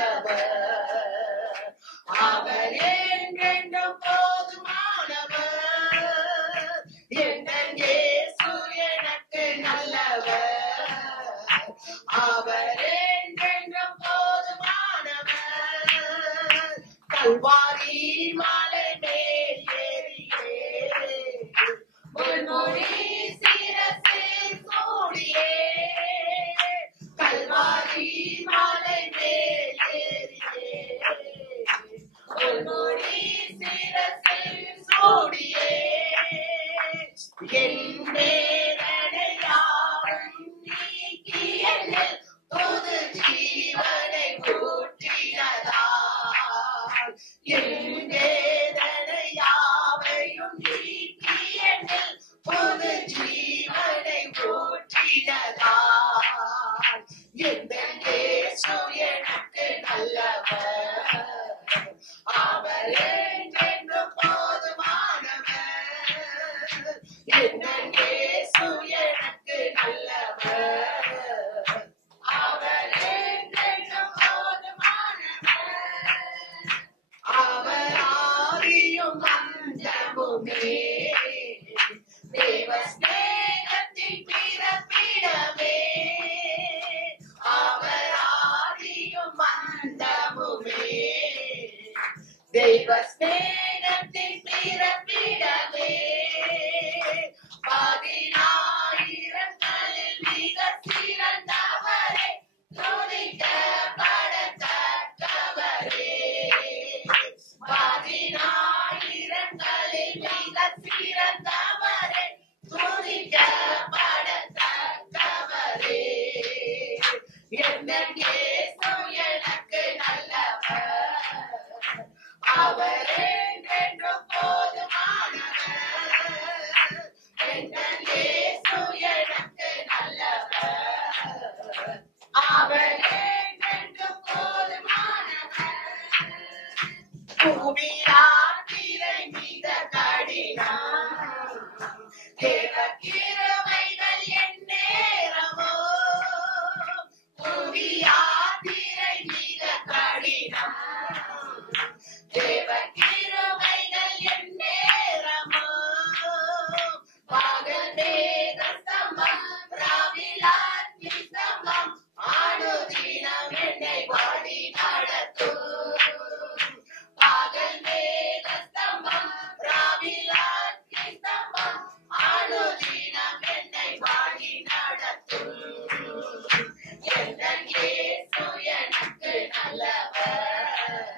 நல்லவர். அவர் என்றென்றும் போதுமானவர். என் இயேசு எனக்கு நல்லவர். அவர் என்றென்றும் போதுமானவர். கல்வாரி மலை மேல் ஏறியே முள்முடி சிரசில் சூடியே. கல்வாரி மலை மேல் ஏறியே முள்முடி சிரசில் சூடியே. என் வேதனையாவும் நீக்கி என்னில் புது ஜீவனை ஊற்றினதால். என் வேதனையாவையும் நீக்கி என்னில் புது ஜீவனை ஊற்றினதால். எந்த இயேசு எனக்கு நல்லவர். அவர் என்றென்றும் போதுமானவர். எந்த இயேசு எனக்கு நல்லவர். அவர் என்றென்றும் போதுமானவர். அவர் ஆதியும் அந்தமுமே. தேவ ஸ்நேகத்தின் பிறப்பிடமே. அவர் ஆதியும் அந்தமுமே. தெய்வ ஸ்நேகத்தின் பிறப்பிடமே. 10,000களில் மிக சிறந்தவரே, துதிக்கப்படத்தக்கவரே. 10,000களில் மிக சிறந்தவரே, துதிக்கப்படத்தக்கவரே. என் இயேசு எனக்கு நல்லவர். அவர் என்றென்றும் போதுமானவர். என் இயேசு எனக்கு நல்லவர். அவர் என்றென்றும் போதுமானவர். பூமியாத்திரை மிக கடினம். தேவ கிருபைகள் எந்நேரமோ. பூமியாத்திரை மிக கடினம். தேவ கிருபைகள் எந்நேரமோ. பகல் மேக ஸ்தம்பம், ராவில் அக்னி ஸ்தம்பம், அனுதினம் என்னை வழி நடத்தும். பகல் மேக ஸ்தம்பம், ராவில் அக்னி ஸ்தம்பம், அனுதினம் என்னை வழி நடத்தும். என் இயேசு எனக்கு நல்லவர்.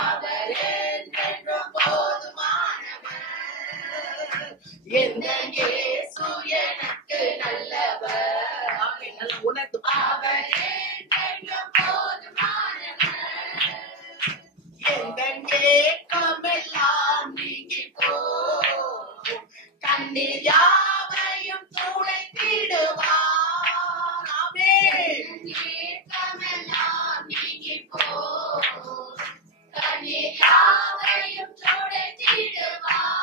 அவர் என்றென்றும் போதுமானவர். என் இயேசு எனக்கு நல்லவர். நல்ல உணர்ந்து. அவர் என்றென்றும் போதுமானவர். எந்த ஏக்கமெல்லாம் நீங்கி போகும். கண்ணீர் யாவையும் துடைத்திடுவார். ஆமென். ஏக்கமெல்லாம் நீங்கி போகும். கண்ணீர் யாவையும் துடைத்திடுவார்.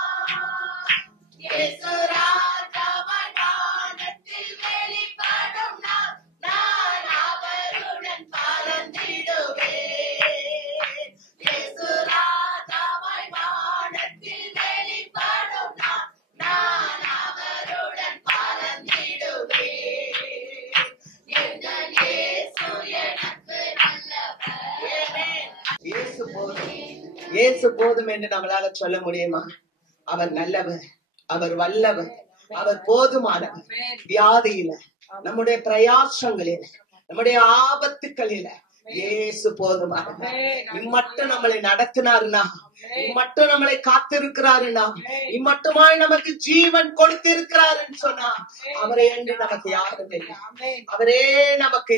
இயேசு ராஜாவாய் வானத்தில் வெளிப்படும் நாள், நான் அவருடன் பறந்திடுவேன். இயேசு ராஜாவாய் வானத்தில் வெளிப்படும் நாள், நான் அவருடன் பறந்திடுவேன். என் இயேசு எனக்கு நல்லவர். இயேசு போதும், இயேசு போதும் என்று நம்மளால சொல்ல முடியுமா? அவர் நல்லவர், அவர் வல்லவர், அவர் போதுமானவர். வியாதியில, நம்முடைய பிரயாசங்களில, நம்முடைய ஆபத்துக்களில இயேசு போதுமானவர். இம்மட்டும் நம்மளை நடத்தினாருன்னா, இம்மட்டும் நம்மளை காத்திருக்கிறாருன்னா, இம்மட்டுமாய் நமக்கு ஜீவன் கொடுத்திருக்கிறாருன்னு சொன்னா, அவரே என்று நமக்கு யாரும் இல்லை. அவரே நமக்கு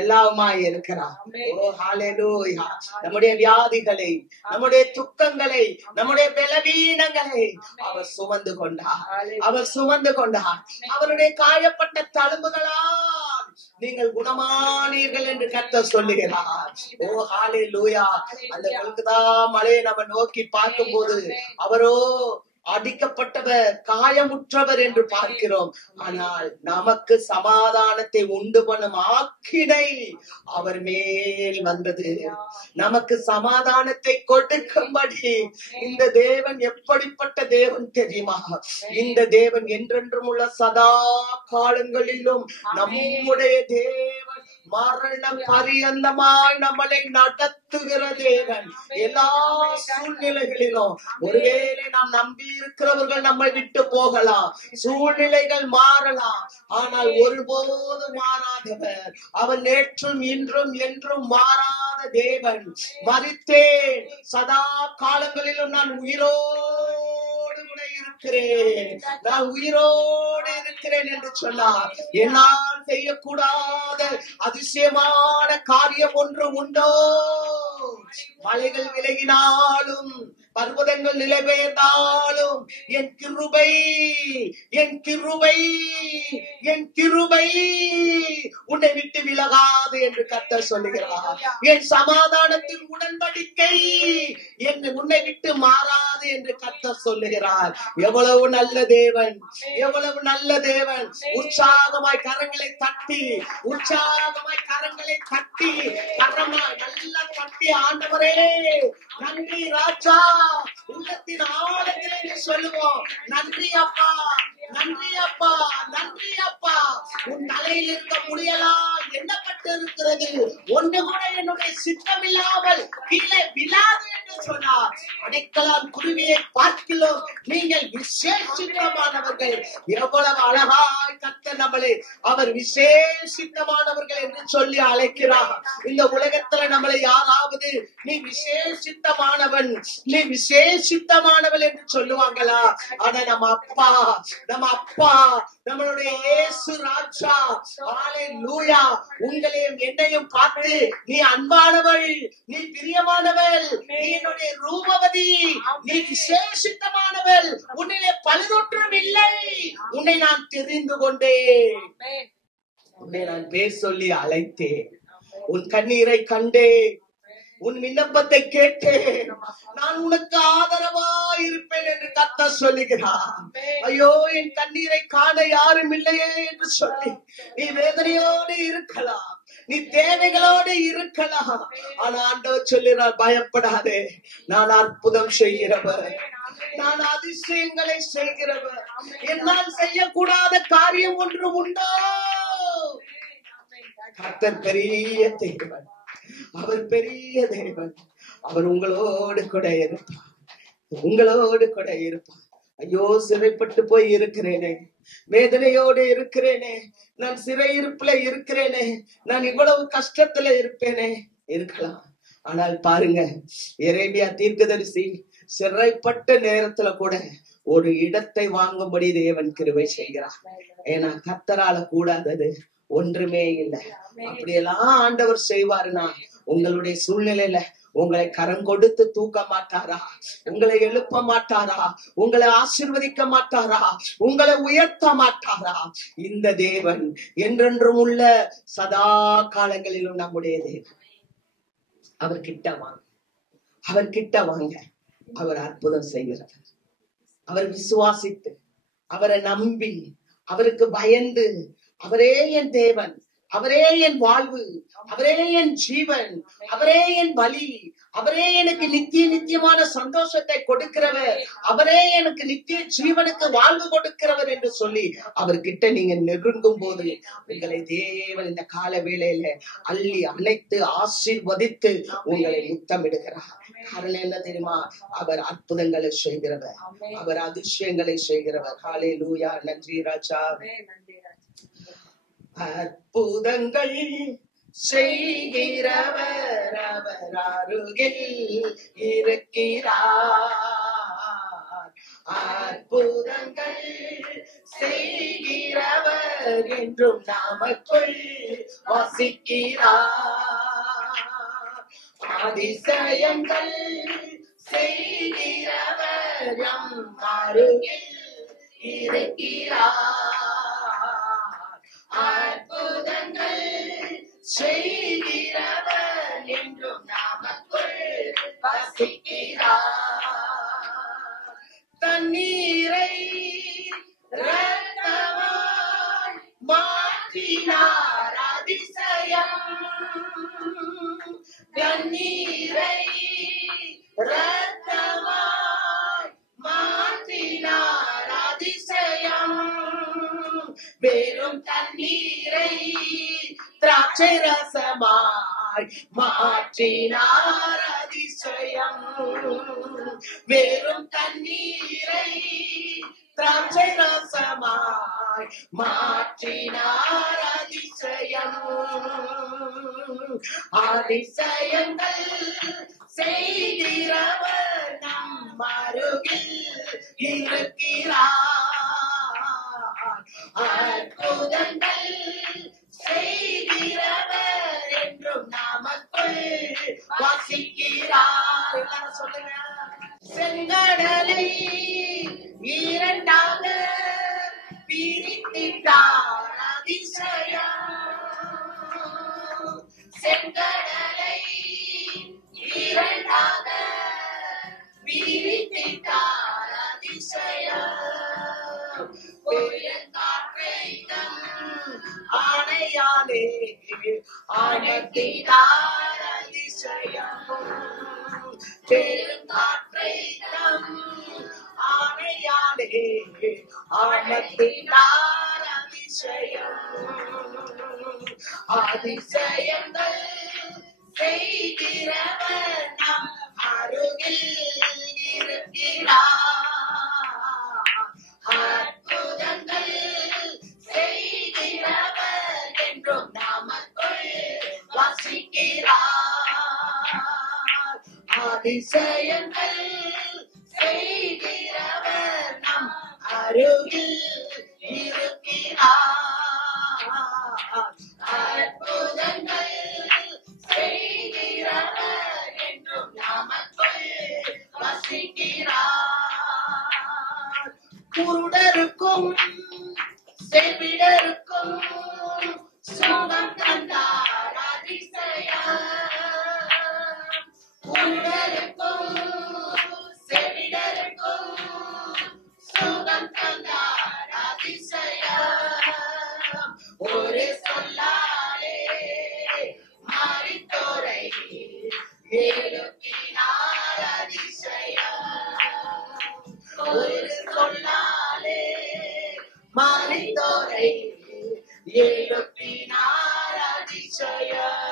எல்லாமாய் இருக்கிறார். ஓ ஹல்லேலூயா. நம்முடைய வியாதிகளை, நம்முடைய துக்கங்களை, நம்முடைய பலவீனங்களை அவர் சுமந்து கொண்டார். அவர் சுமந்து கொண்டார். அவருடைய காயப்பட்ட தழும்புகளால் நீங்கள் குணமானீர்கள் என்று கர்த்தர் சொல்லுகிறார். ஓ ஹல்லேலூயா. அந்த தான் மழையை நம்ம நோக்கி பார்க்கும் போது அவரோ அடிக்கப்பட்டவர், காயமுற்றவர் என்று பார்க்கிறோம். ஆனால் நமக்கு சமாதானத்தை உண்டு பண்ணும் ஆக்கினை அவர் மேல் வந்தது. நமக்கு சமாதானத்தை கொடுக்கும்படி இந்த தேவன் எப்படிப்பட்ட தேவன் தெரியுமா? இந்த தேவன் என்றென்றும் உள்ள சதா காலங்களிலும் நம்முடைய தேவன், மரண பரியந்தமாய் நம்மளை நடத்துகிற தேவன். எல்லா சூழ்நிலைகளிலும் ஒருவேளை நாம் நம்பி இருக்கிறவர்கள் நம்மை விட்டு போகலாம், சூழ்நிலைகள் மாறலாம், ஆனால் ஒருபோதும் மாறாதவர் அவர். நேற்றும் இன்றும் என்றும் மாறாத தேவன். மரித்தேன், சதா காலங்களிலும் நான் உயிரோடு கூட இருக்கிறேன், நான் உயிரோடு இருக்கிறேன் என்று சொன்னார். என்னால் செய்யக்கூடாத அதிசயமான காரியம் ஒன்று உண்டோ? மலைகள் விலகினாலும், பர்வதங்கள் நிலை பெயர்ந்தாலும், என் கிருபை, என் கிருபை, என் கிருபை உன்னை விட்டு விலகாது என்று கர்த்தர் சொல்லுகிறார். என் சமாதானத்தின் உடன்படிக்கை உன்னை விட்டு மாறாது என்று கர்த்தர் சொல்லுகிறார். எவ்வளவு நல்ல தேவன், எவ்வளவு நல்ல தேவன். உற்சாகமாய் கரங்களை தட்டி, உற்சாகமாய் கரங்களை தட்டி, கரமாய் நல்லா தட்டி, ஆண்டவரே நன்றி ராஜா, உள்ளத்தின் ஆழத்திலே சொல்லுவோம், நன்றி அப்பா, நன்றி அப்பா, நன்றி அப்பா. உன் தலையில் இருக்க முடியலாம் எண்ணப்பட்டு இருக்கிறது, ஒன்று கூட என்னுடைய சித்தம் இல்லாமல் கீழே விழாது என்று சொன்னார். அடைக்கலான் குருவியை பார்க்கிறோம், நீங்கள் விசேஷித்தமானவர்கள். எவ்வளவு அழகாய் கர்த்தர் நம்மளை அவர் விசேஷித்தமானவர்கள் என்று சொல்லி அழைக்கிறார். இந்த உலகத்துல நம்மளை யாராவது நீ விசேஷித்தமானவன், நீ விசேஷித்தமானவள் என்று சொல்லுவாங்களா? ஆனா நம்ம அப்பா, நம்ம அப்பா, நம்மளுடைய இயேசு ராஜா, ஹல்லேலூயா, உங்களையும் என்னையும் பார்த்து நீ அன்பானவள், நீ பிரியமானவள், நீ என்னுடைய ரூபவதி, நீ விசேஷித்தமானவள், உன்னிலே பழுதொன்றும் இல்லை, உன்னை நான் தெரிந்து கொண்டேன், உன்னை நான் பேர் சொல்லி அழைத்தேன், உன் கண்ணீரை கண்டேன், உன் விண்ணப்பத்தை கேட்டேன், நான் உனக்கு ஆதரவா இருப்பேன் என்று கர்த்தர் சொல்லுகிறார். ஐயோ, என் கண்ணீரை காண யாரும் இல்லையே என்று சொல்லி நீ வேதனையோடு இருக்கலாம், நீ தேவைகளோடு இருக்கலாம். ஆனா ஆண்டவர் சொல்லுகிறார், பயப்படாதே, நான் அற்புதம் செய்கிறவர், நான் அதிசயங்களை செய்கிறவர், என்னால் செய்யக்கூடாத காரியம் ஒன்று உண்டோ? கர்த்தர் பெரிய தேவன், அவர் பெரிய தேவன், அவர் உங்களோடு கூட இருப்பார், உங்களோடு கூட இருப்பார். ஐயோ, சிறைப்பட்டு போய் இருக்கிறேனே, வேதனையோடு இருக்கிறேனே, நான் சிறையிருப்புல இருக்கிறேனே, நான் இவ்வளவு கஷ்டத்துல இருப்பேனே, இருக்கலாம். ஆனால் பாருங்க, எரேமியா தீர்க்கதரிசி சிறைப்பட்ட நேரத்துல கூட ஒரு இடத்தை வாங்கும்படி தேவன் கிருபை செய்கிறார். ஏன்னா கர்த்தரால கூடாதது ஒன்றுமே இல்லை. அப்படியெல்லாம் ஆண்டவர் செய்வாருன்னா உங்களுடைய சூழ்நிலையில உங்களை கரம் கொடுத்து தூக்க மாட்டாரா? உங்களை எழுப்ப மாட்டாரா? உங்களை ஆசீர்வதிக்க மாட்டாரா? உங்களை உயர்த்த மாட்டாரா? இந்த தேவன் என்றென்றும் உள்ள சதா காலங்களிலும் நம்முடைய தேவன். அவர் கிட்ட வாங்க, அவர் கிட்ட வாங்க. அவர் அற்புதம் செய்கிறவர். அவர் விசுவாசித்து, அவரை நம்பி, அவருக்கு பயந்து, அவரே என் தேவன், அவரே என் வாழ்வு, அவரே என் ஜீவன், அவரே என் வலி, அவரே எனக்கு நித்திய நித்தியமான சந்தோஷத்தை கொடுக்கிறவர், அவரே எனக்கு நித்திய ஜீவனுக்கு வாழ்வு கொடுக்கிறவர் என்று சொல்லி அவர்கிட்ட நீங்க நெருங்கும் போது உங்களை தேவன் இந்த கால வேளையில அள்ளி அணைத்து ஆசீர்வதித்து உங்களை முத்தமிடுகிறார். காரணம் என்ன தெரியுமா? அவர் அற்புதங்களை செய்கிறவர், அவர் அதிசயங்களை செய்கிறவர். ஹல்லேலூயா. நன்றி ராஜா. அற்புதங்கள் செய்கிறவர் அவர் அருகில் இருக்கிறார். அற்புதங்கள் செய்கிறவர் என்றும் நமக்குள் வசிக்கிறார். அதிசயங்கள் செய்கிறவர் நம் அருகில் இருக்கிறார். அற்புதங்கள் செய்கிறவர் என்றும் நமக்குள் வசிக்கிறார். தன் தண்ணீரை இரத்தமாய் மாற்றினார் அதிசயம். தண்ணீரை இரத்தமாய் மாற்றினார் அதிசயம். வெறும் தண்ணீரை திராட்சை ரசமாய் மாற்றினார் அதிசயம். வெறும் தண்ணீரை திராட்சை ரசமாய் மாற்றினார் அதிசயம். அதிசயங்கள் செய்கிறவர் நம் அருகில் இருக்கிறார். அற்புதங்கள் செய்கிறவர் என்றும் நமக்குள் வசிக்கிறார். எல்லாரும் சொல்லுங்க. செங்கடலை இரண்டாக பிரித்திட்டார் அதிசயம். செங்கடலை இரண்டாக பிரித்திட்டார் அதிசயம். புயல் காற்றை தம் ஆணையாலே அணைத்திட்டார் அதிசயம். பெருங்காற்றை தம் ஆணையாலே அணைத்திட்டார் அதிசயம். அதிசயங்கள் செய்கிறவர் நம் அருகில் இருக்கிறார். அற்புதங்கள் செய்கிறவர் என்றும் நமக்குள் வசிக்கிறார். அதிசயங்கள் செய்கிறவர் நம் அருகில் இருக்கிறார். அற்புதங்கள் செய்கிறவர் என்றும் நமக்குள் வசிக்கிறார். குருடருக்கும் செவிடருக்கும் சுகம் தந்தார் அதிசயம். குருடருக்கும் செவிடருக்கும் சுகம் தந்தார் அதிசயம். ஒரு சொல்லாலே மரித்தோரை எழுப்பினார் அதிசயம். ஒரு சொல்லாலே மரித்தோரை எழுப்பினார் அதிசயம்.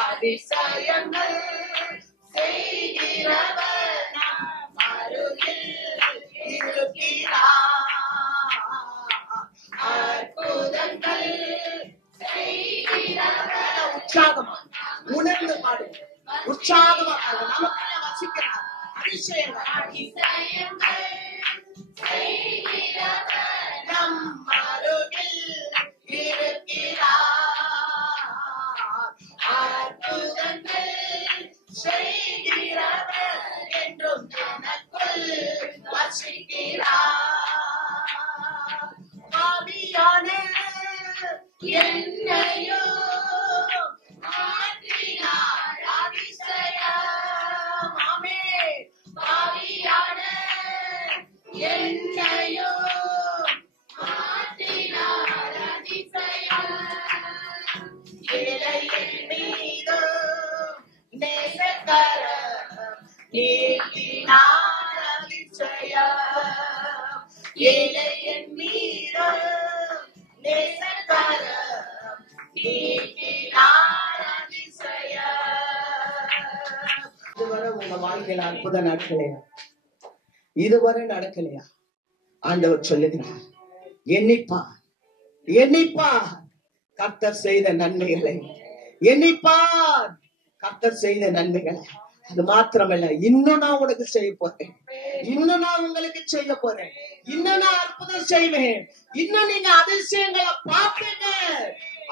அதிசயங்கள் செய்கிறவர் நம் அருகில் இருக்கிறார். அற்புதங்கள் செய்கிறவர். உற்சாகமா உணர்ந்து பாடுங்க. உற்சாகமா நமக்கு வசிக்கிறார். அதிசயங்கள் செய்கிறவர் நம் அருகில் இருக்கிறார். அற்புதங்கள் செய்கிறவர் என்றும் எனக்குள் வசிக்கிறார். பாவியான என்னையோ மாற்றினார் அதிசயம். ஆமென். பாவியான என்னையோ மாற்றினார் அதிசயம். இலையின் மீது நேசக்கரம் நீட்டினார் அதிசயம். இலையின் மீது நேசக்கரம் நீட்டினார் அதிசயம். இதுவரை உங்க வாழ்க்கையில அற்புத நாட்களையா? இதுவரை நடக்கலையா? ஆண்டவர் சொல்லுகிறார், எண்ணிப்பார் எண்ணிப்பார் கர்த்தர் செய்த நன்மைகளை. எண்ணிப்பார் கர்த்தர் செய்த நன்மைகளை. அது மாத்திரமல்ல, இன்னும் நான் உனக்கு செய்ய போறேன். இன்னும் நான் உங்களுக்கு செய்ய போறேன். இன்னும் நான் அற்புதம் செய்வேன். இன்னும் நீங்க அதிசயங்களை பார்ப்பீங்க.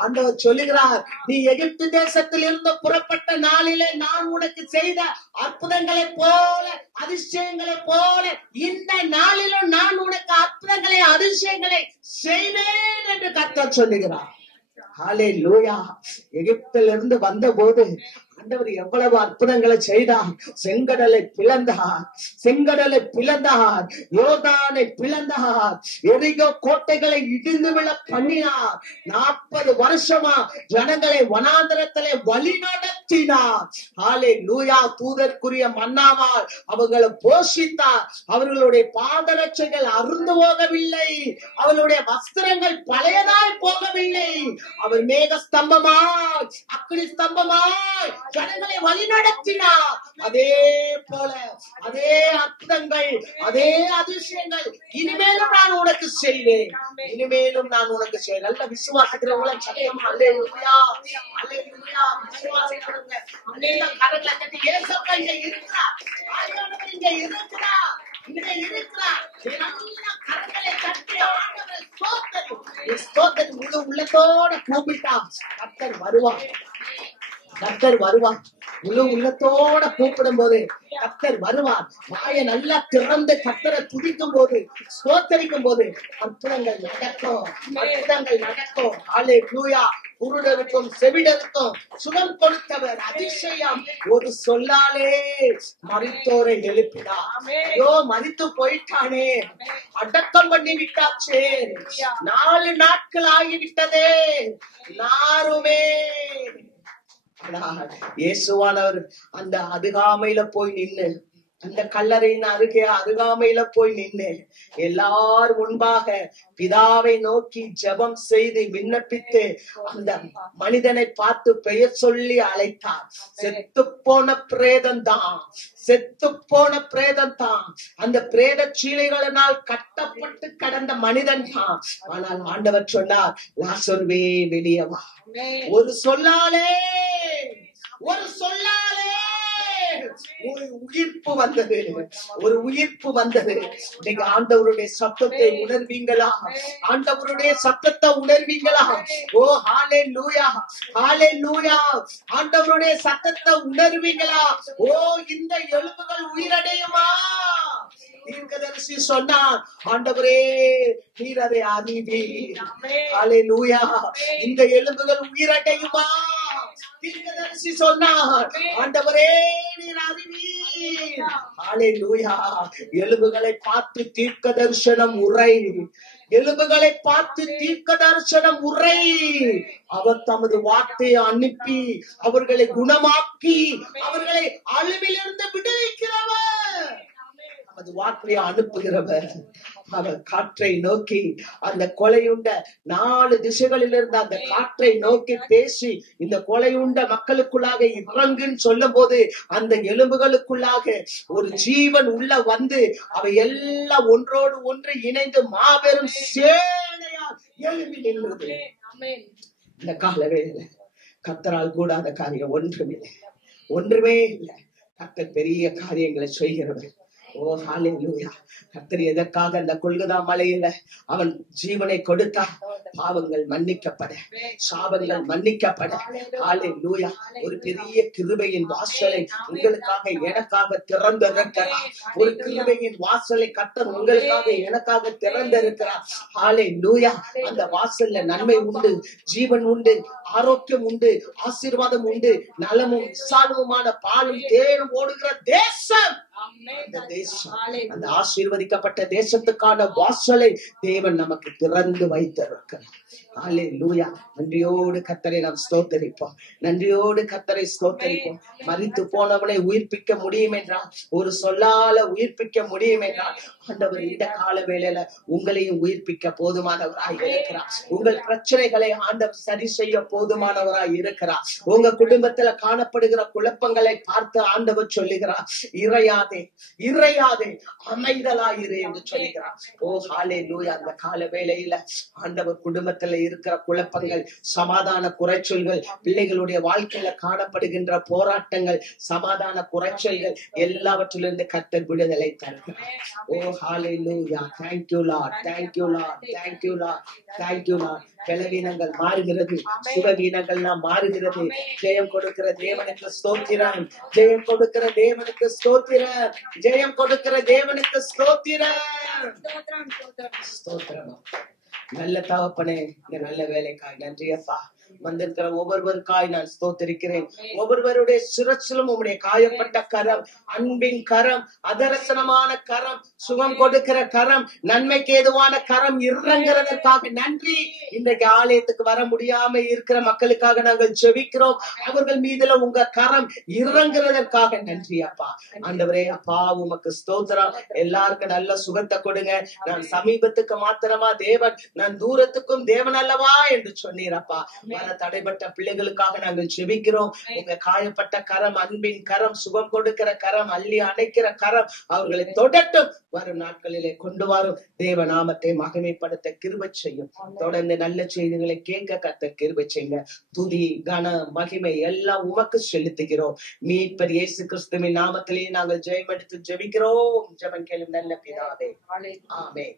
ஆண்டவர் சொல்லுகிறார், நீ எகிப்து தேசத்தில் இருந்து புறப்பட்ட நாளிலே நான் உனக்கு செய்த அற்புதங்களை போல, அதிசயங்களை போல இந்த நாளிலும் நான் உனக்கு அற்புதங்களை அதிசயங்களை செய்வேன் என்று கர்த்தர் சொல்லுகிறார். ஹல்லேலூயா. எகிப்திலிருந்து வந்த போது ஆண்டவர் எவ்வளவு அற்புதங்களை செய்தார். செங்கடலை பிளந்தார், செங்கடலை பிளந்தார், யோர்தானை பிளந்தார், எரிகோ கோட்டைகளை இடிந்து விழ பண்ணினார். 40 வருஷமா ஜனங்களை வனாந்தரத்திலே வழி நடத்தினார். ஹல்லேலூயா. தூதற்குரிய மன்னாவால் அவர்களை போஷித்தார். அவர்களுடைய பாதரட்சைகள் அருந்து போகவில்லை, அவர்களுடைய வஸ்திரங்கள் பழையதாய் போகவில்லை. அவர் மேக ஸ்தம்பமாய் அக்கினி ஸ்தம்பமாய் ஜனங்களை வழி நடத்தினார். அதே போல அதே அற்புதங்கள், அதே அதிசயங்கள் இனிமேலும் நான் உனக்கு செய்வேன், இனிமேலும் நான் உனக்கு செய்வேன். நல்ல விசுவாசிக்கிறவங்கள சத்தம் அல்லேலூயா, அல்லேலூயா. விசுவாசிக்கிறவங்க அநேக கரங்களை தட்டி இயேசுப்பா இங்க இருக்கிறார், ஆண்டவர் இங்க இருக்கிறார், இங்க இருக்கிறார். எல்லா கரங்களை தட்டி ஆண்டவரை ஸ்தோத்திரி, முழு உள்ளத்தோட கூப்பிட்டா கர்த்தர் வருவார், கர்த்தர் வருவார். முழு உள்ளத்தோட கூப்பிடும் போது கர்த்தர் வருவார். வாயை நல்லா திறந்து கர்த்தரை துதிக்கும் போது, ஸ்தோத்தரிக்கும் போது அற்புதங்கள் நடக்கும், அற்புதங்கள் நடக்கும். ஹல்லேலூயா. குருடருக்கும் செவிடருக்கும் சுகம் கொடுத்தவர், அதிசயம். ஒரு சொல்லாலே மரித்தோரை எழுப்பினார். ஐயோ மரித்து போயிட்டானே, அடக்கம் பண்ணி விட்டாச்சே, 4 நாட்கள் ஆகிவிட்டதே, நாருமே. இயேசுவானவர் அந்த அருகாமையில போய் நின்னு, அந்த கல்லறையின் அருகாமையில போய் நின்று எல்லார் முன்பாக பிதாவை நோக்கி ஜெபம் செய்து விண்ணப்பித்து அந்த மனிதனை பார்த்து பெயர் சொல்லி அழைத்தார். செத்து போன பிரேதம் தான், செத்து போன பிரேதம் தான், அந்த பிரேத சீலைகளினால் கட்டப்பட்டு கடந்த மனிதன் தான். ஆனால் ஆண்டவர் சொன்னார், லாசருவே வெளியே வா. ஒரு சொல்லாலே, ஒரு சொல்லாலே ஒரு உயிர்ப்பு வந்தது, ஒரு உயிர்ப்பு வந்தது. நீங்க ஆண்டவருடைய சத்தத்தை உணர்வீங்களா? ஆண்டவருடைய சத்தத்தை உணர்வீங்களா? ஓ ஹல்லேலூயா, ஹல்லேலூயா. ஆண்டவருடைய சத்தத்தை உணர்வீங்களா? ஓ இந்த எலும்புகள் உயிரடையுமா? தீர்க்கதரிசி சொன்னார், ஆண்டவரே நீர் அதை அறிவீர். ஹல்லேலூயா. இந்த எலும்புகள் உயிரடையுமா? தீர்க்கதரிசி சொன்னார், ஆண்டவரே நீர் அறிவீர். ஹல்லேலூயா. எலும்புகளை பார்த்து தீர்க்க தரிசனம் உரை, எலும்புகளை பார்த்து தீர்க்க தரிசனம் உரை. அவர் தமது வார்த்தையை அனுப்பி அவர்களை குணமாக்கி அவர்களை அழிவிலிருந்து விடுவிக்கிறவர், நமது வார்த்தையை அனுப்புகிறவர். அவர் காற்றை நோக்கி, அந்த கொலையுண்ட 4 திசைகளில் இருந்த அந்த காற்றை நோக்கி பேசி இந்த கொலையுண்ட மக்களுக்குள்ளாக இறங்குன்னு சொல்லும் போது அந்த எலும்புகளுக்குள்ளாக ஒரு ஜீவன் உள்ள வந்து அவை எல்லாம் ஒன்றோடு ஒன்று இணைந்து மாபெரும் சேனையால் எழும்பி நின்றது. இந்த கால வேளையில கர்த்தரால் கூடாத காரியம் ஒன்றுமே இல்லை, ஒன்றுமே இல்லை. கர்த்தர் பெரிய காரியங்களை செய்கிறவர். ஓ ஹல்லேலூயா. கர்த்தர் எதற்காக அந்த கொல்கதா மலையில அவன் ஜீவனை கொடுத்தார்? பாவங்கள் மன்னிக்கப்பட, சாபங்கள் மன்னிக்கப்பட. ஹல்லேலூயா. ஒரு பெரிய கிருபையின் வாசலை உங்களுக்காக எனக்காக திறந்திருக்கிறார். ஒரு கிருபையின் வாசலை கர்த்தர் உங்களுக்காக எனக்காக திறந்திருக்கிறார். ஹல்லேலூயா. அந்த வாசல்ல நன்மை உண்டு, ஜீவன் உண்டு, ஆரோக்கியம் உண்டு, ஆசீர்வாதம் உண்டு, நலமும் விசாலமுமான பாலும் தேனும் ஓடுகிற தேசம் அந்த தேசம். அந்த ஆசீர்வதிக்கப்பட்ட தேசத்துக்கான வாசலை தேவன் நமக்கு திறந்து வைத்திருக்கிறார். ஹல்லேலூயா. நன்றியோடு கர்த்தரை நாம் ஸ்தோத்தரிப்போம், நன்றியோடு கர்த்தரை ஸ்தோத்தரிப்போம். மரித்து போனவனை உயிர்ப்பிக்க முடியும் என்றால், ஒரு சொல்லால உயிர்ப்பிக்க முடியும் என்றால், ஆண்டவர் இந்த கால வேளையில உங்களையும் உயிர்ப்பிக்க போதுமானவராய் இருக்கிறார். உங்கள் பிரச்சனைகளை ஆண்டவர் சரி செய்ய போதுமானவராய் இருக்கிறார். உங்க குடும்பத்துல காணப்படுகிற குழப்பங்களை பார்த்து ஆண்டவர் சொல்லுகிறார், இறையாதே, இறையாதே, அமைதலாயிரு என்று சொல்லுகிறார். ஓ ஹல்லேலூயா. அந்த கால வேளையில ஆண்டவர் குடும்பத்துல இருக்கிற குழப்பங்கள், சமாதான குறைச்சல்கள், பிள்ளைகளுடைய வாழ்க்கையில காணப்படுகின்ற போராட்டங்கள், சமாதான குறைச்சல்கள் எல்லாவற்றிலிருந்து கர்த்தர் விடுதலை தருகிறார். ஓ ஹல்லேலூயா. Thank you Lord, thank you Lord, thank you Lord, thank you Lord. பலவீனங்கள் மாறுகிறது, சுகவீனங்கள்லாம் மாறுகிறது. ஜெயம் கொடுக்கிற தேவனுக்கு ஸ்தோத்திரம், ஜெயம் கொடுக்கிற தேவனுக்கு ஸ்தோத்திரம், ஜெயம் கொடுக்கிற தேவனுக்கு ஸ்தோத்திரம், ஸ்தோத்திரம். நல்ல தகப்பனே, இந்த நல்ல வேலைக்காய் நன்றி அப்பா. வந்திருக்கிற ஒவ்வொருவருக்காய் நான் ஸ்தோத்திரிக்கிறேன். ஒவ்வொருவருடைய சிரச்சிலும் உம்முடைய காயப்பட்ட கரம், அன்பின் கரம், அதரசனமான கரம், சுகம் கொடுக்கிற கரம், நன்மைக்கு ஏதுவான கரம் இறங்குறதற்காக நன்றி. இன்றைக்கு ஆலயத்துக்கு வர முடியாம இருக்கிற மக்களுக்காக நாங்கள் ஜெபிக்கிறோம். அவர்கள் மீதுல உங்க கரம் இறங்குறதற்காக நன்றி அப்பா. ஆண்டவரே அப்பா உமக்கு ஸ்தோத்திரம். எல்லாருக்கும் நல்ல சுகத்தை கொடுங்க. நான் சமீபத்துக்கு மாத்திரமா தேவன், நான் தூரத்துக்கும் தேவன் அல்லவா என்று சொன்னீரப்பா. வர தடைப்பட்ட பிள்ளைகளுக்காக நாங்கள் ஜெபிக்கிறோம். உங்க காயப்பட்ட கரம், அன்பின் கரம், சுகம் கொடுக்கிற கரம், அள்ளி அணைக்கிற கரம் அவர்களை தொடட்டும். வரும் நாட்களிலே கொண்டு வரும் தேவ நாமத்தை மகிமைப்படுத்த கிருபை செய்யும். தொடர்ந்து நல்ல செய்திகளை கேட்க கத்த கிருபை செய்யுங்க. துதி கன மகிமை எல்லாம் உமக்கு செலுத்துகிறோம். மீட்பர் இயேசு கிறிஸ்துவின் நாமத்திலேயே நாங்கள் ஜெயம் எடுத்து ஜெபிக்கிறோம். ஜெபம் கேளும் நல்ல பிதாவே. ஆமென்.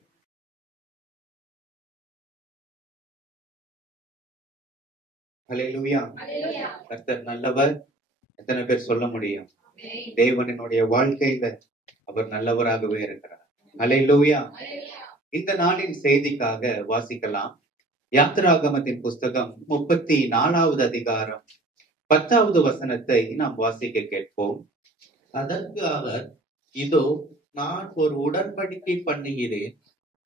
ஹல்லேலூயா. கர்த்தர் நல்லவர். எத்தனை பேர் சொல்ல முடியும்? தேவனுடைய வாழ்க்கையில அவர் நல்லவராகவே இருக்கிறார். ஹல்லேலூயா. இந்த நாளின் செய்திக்காக வாசிக்கலாம். யாத்திராகமத்தின் புஸ்தகம் 34வது அதிகாரம் 10வது வசனத்தை நாம் வாசிக்க கேட்போம். அதற்கு அவர், இதோ நான் ஒரு உடன்படிக்கை பண்ணுகிறேன்.